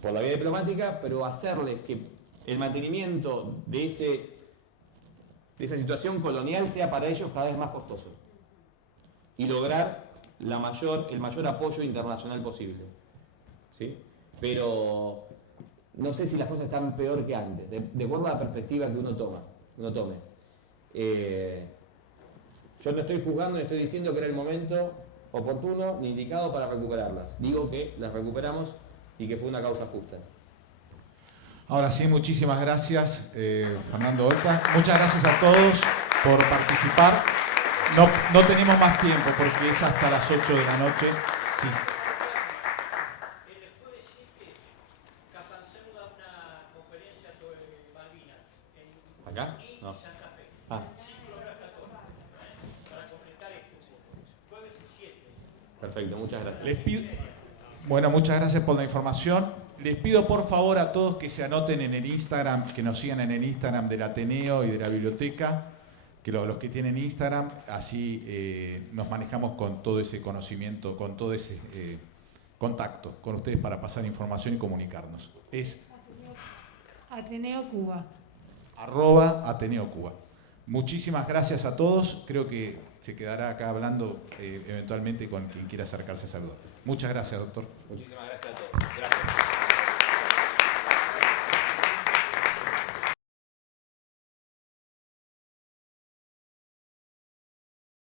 por la vía diplomática, pero hacerles que el mantenimiento de esa situación colonial sea para ellos cada vez más costoso y lograr el mayor apoyo internacional posible. ¿Sí? Pero no sé si las cosas están peor que antes, de acuerdo a la perspectiva que uno tome. Yo no estoy juzgando ni estoy diciendo que era el momento oportuno ni indicado para recuperarlas. Digo que las recuperamos y que fue una causa justa. Ahora sí, muchísimas gracias, Fernando Horta. Muchas gracias a todos por participar. No tenemos más tiempo porque es hasta las 8 de la noche. Sí. El jueves 7, Casanseu da una conferencia sobre Malvinas en ¿Acá? No. Santa Fe. Ah. Para completar esto. Jueves 7. Perfecto, muchas gracias. Bueno, muchas gracias por la información. Les pido por favor a todos que se anoten en el Instagram, que nos sigan en el Instagram del Ateneo y de la biblioteca, que los que tienen Instagram, así nos manejamos con todo ese conocimiento, con todo ese contacto con ustedes para pasar información y comunicarnos. Es Ateneo Cuba. @AteneoCuba. Muchísimas gracias a todos. Creo que se quedará acá hablando eventualmente con quien quiera acercarse a saludar. Muchas gracias, doctor. Muchísimas gracias a todos. Gracias.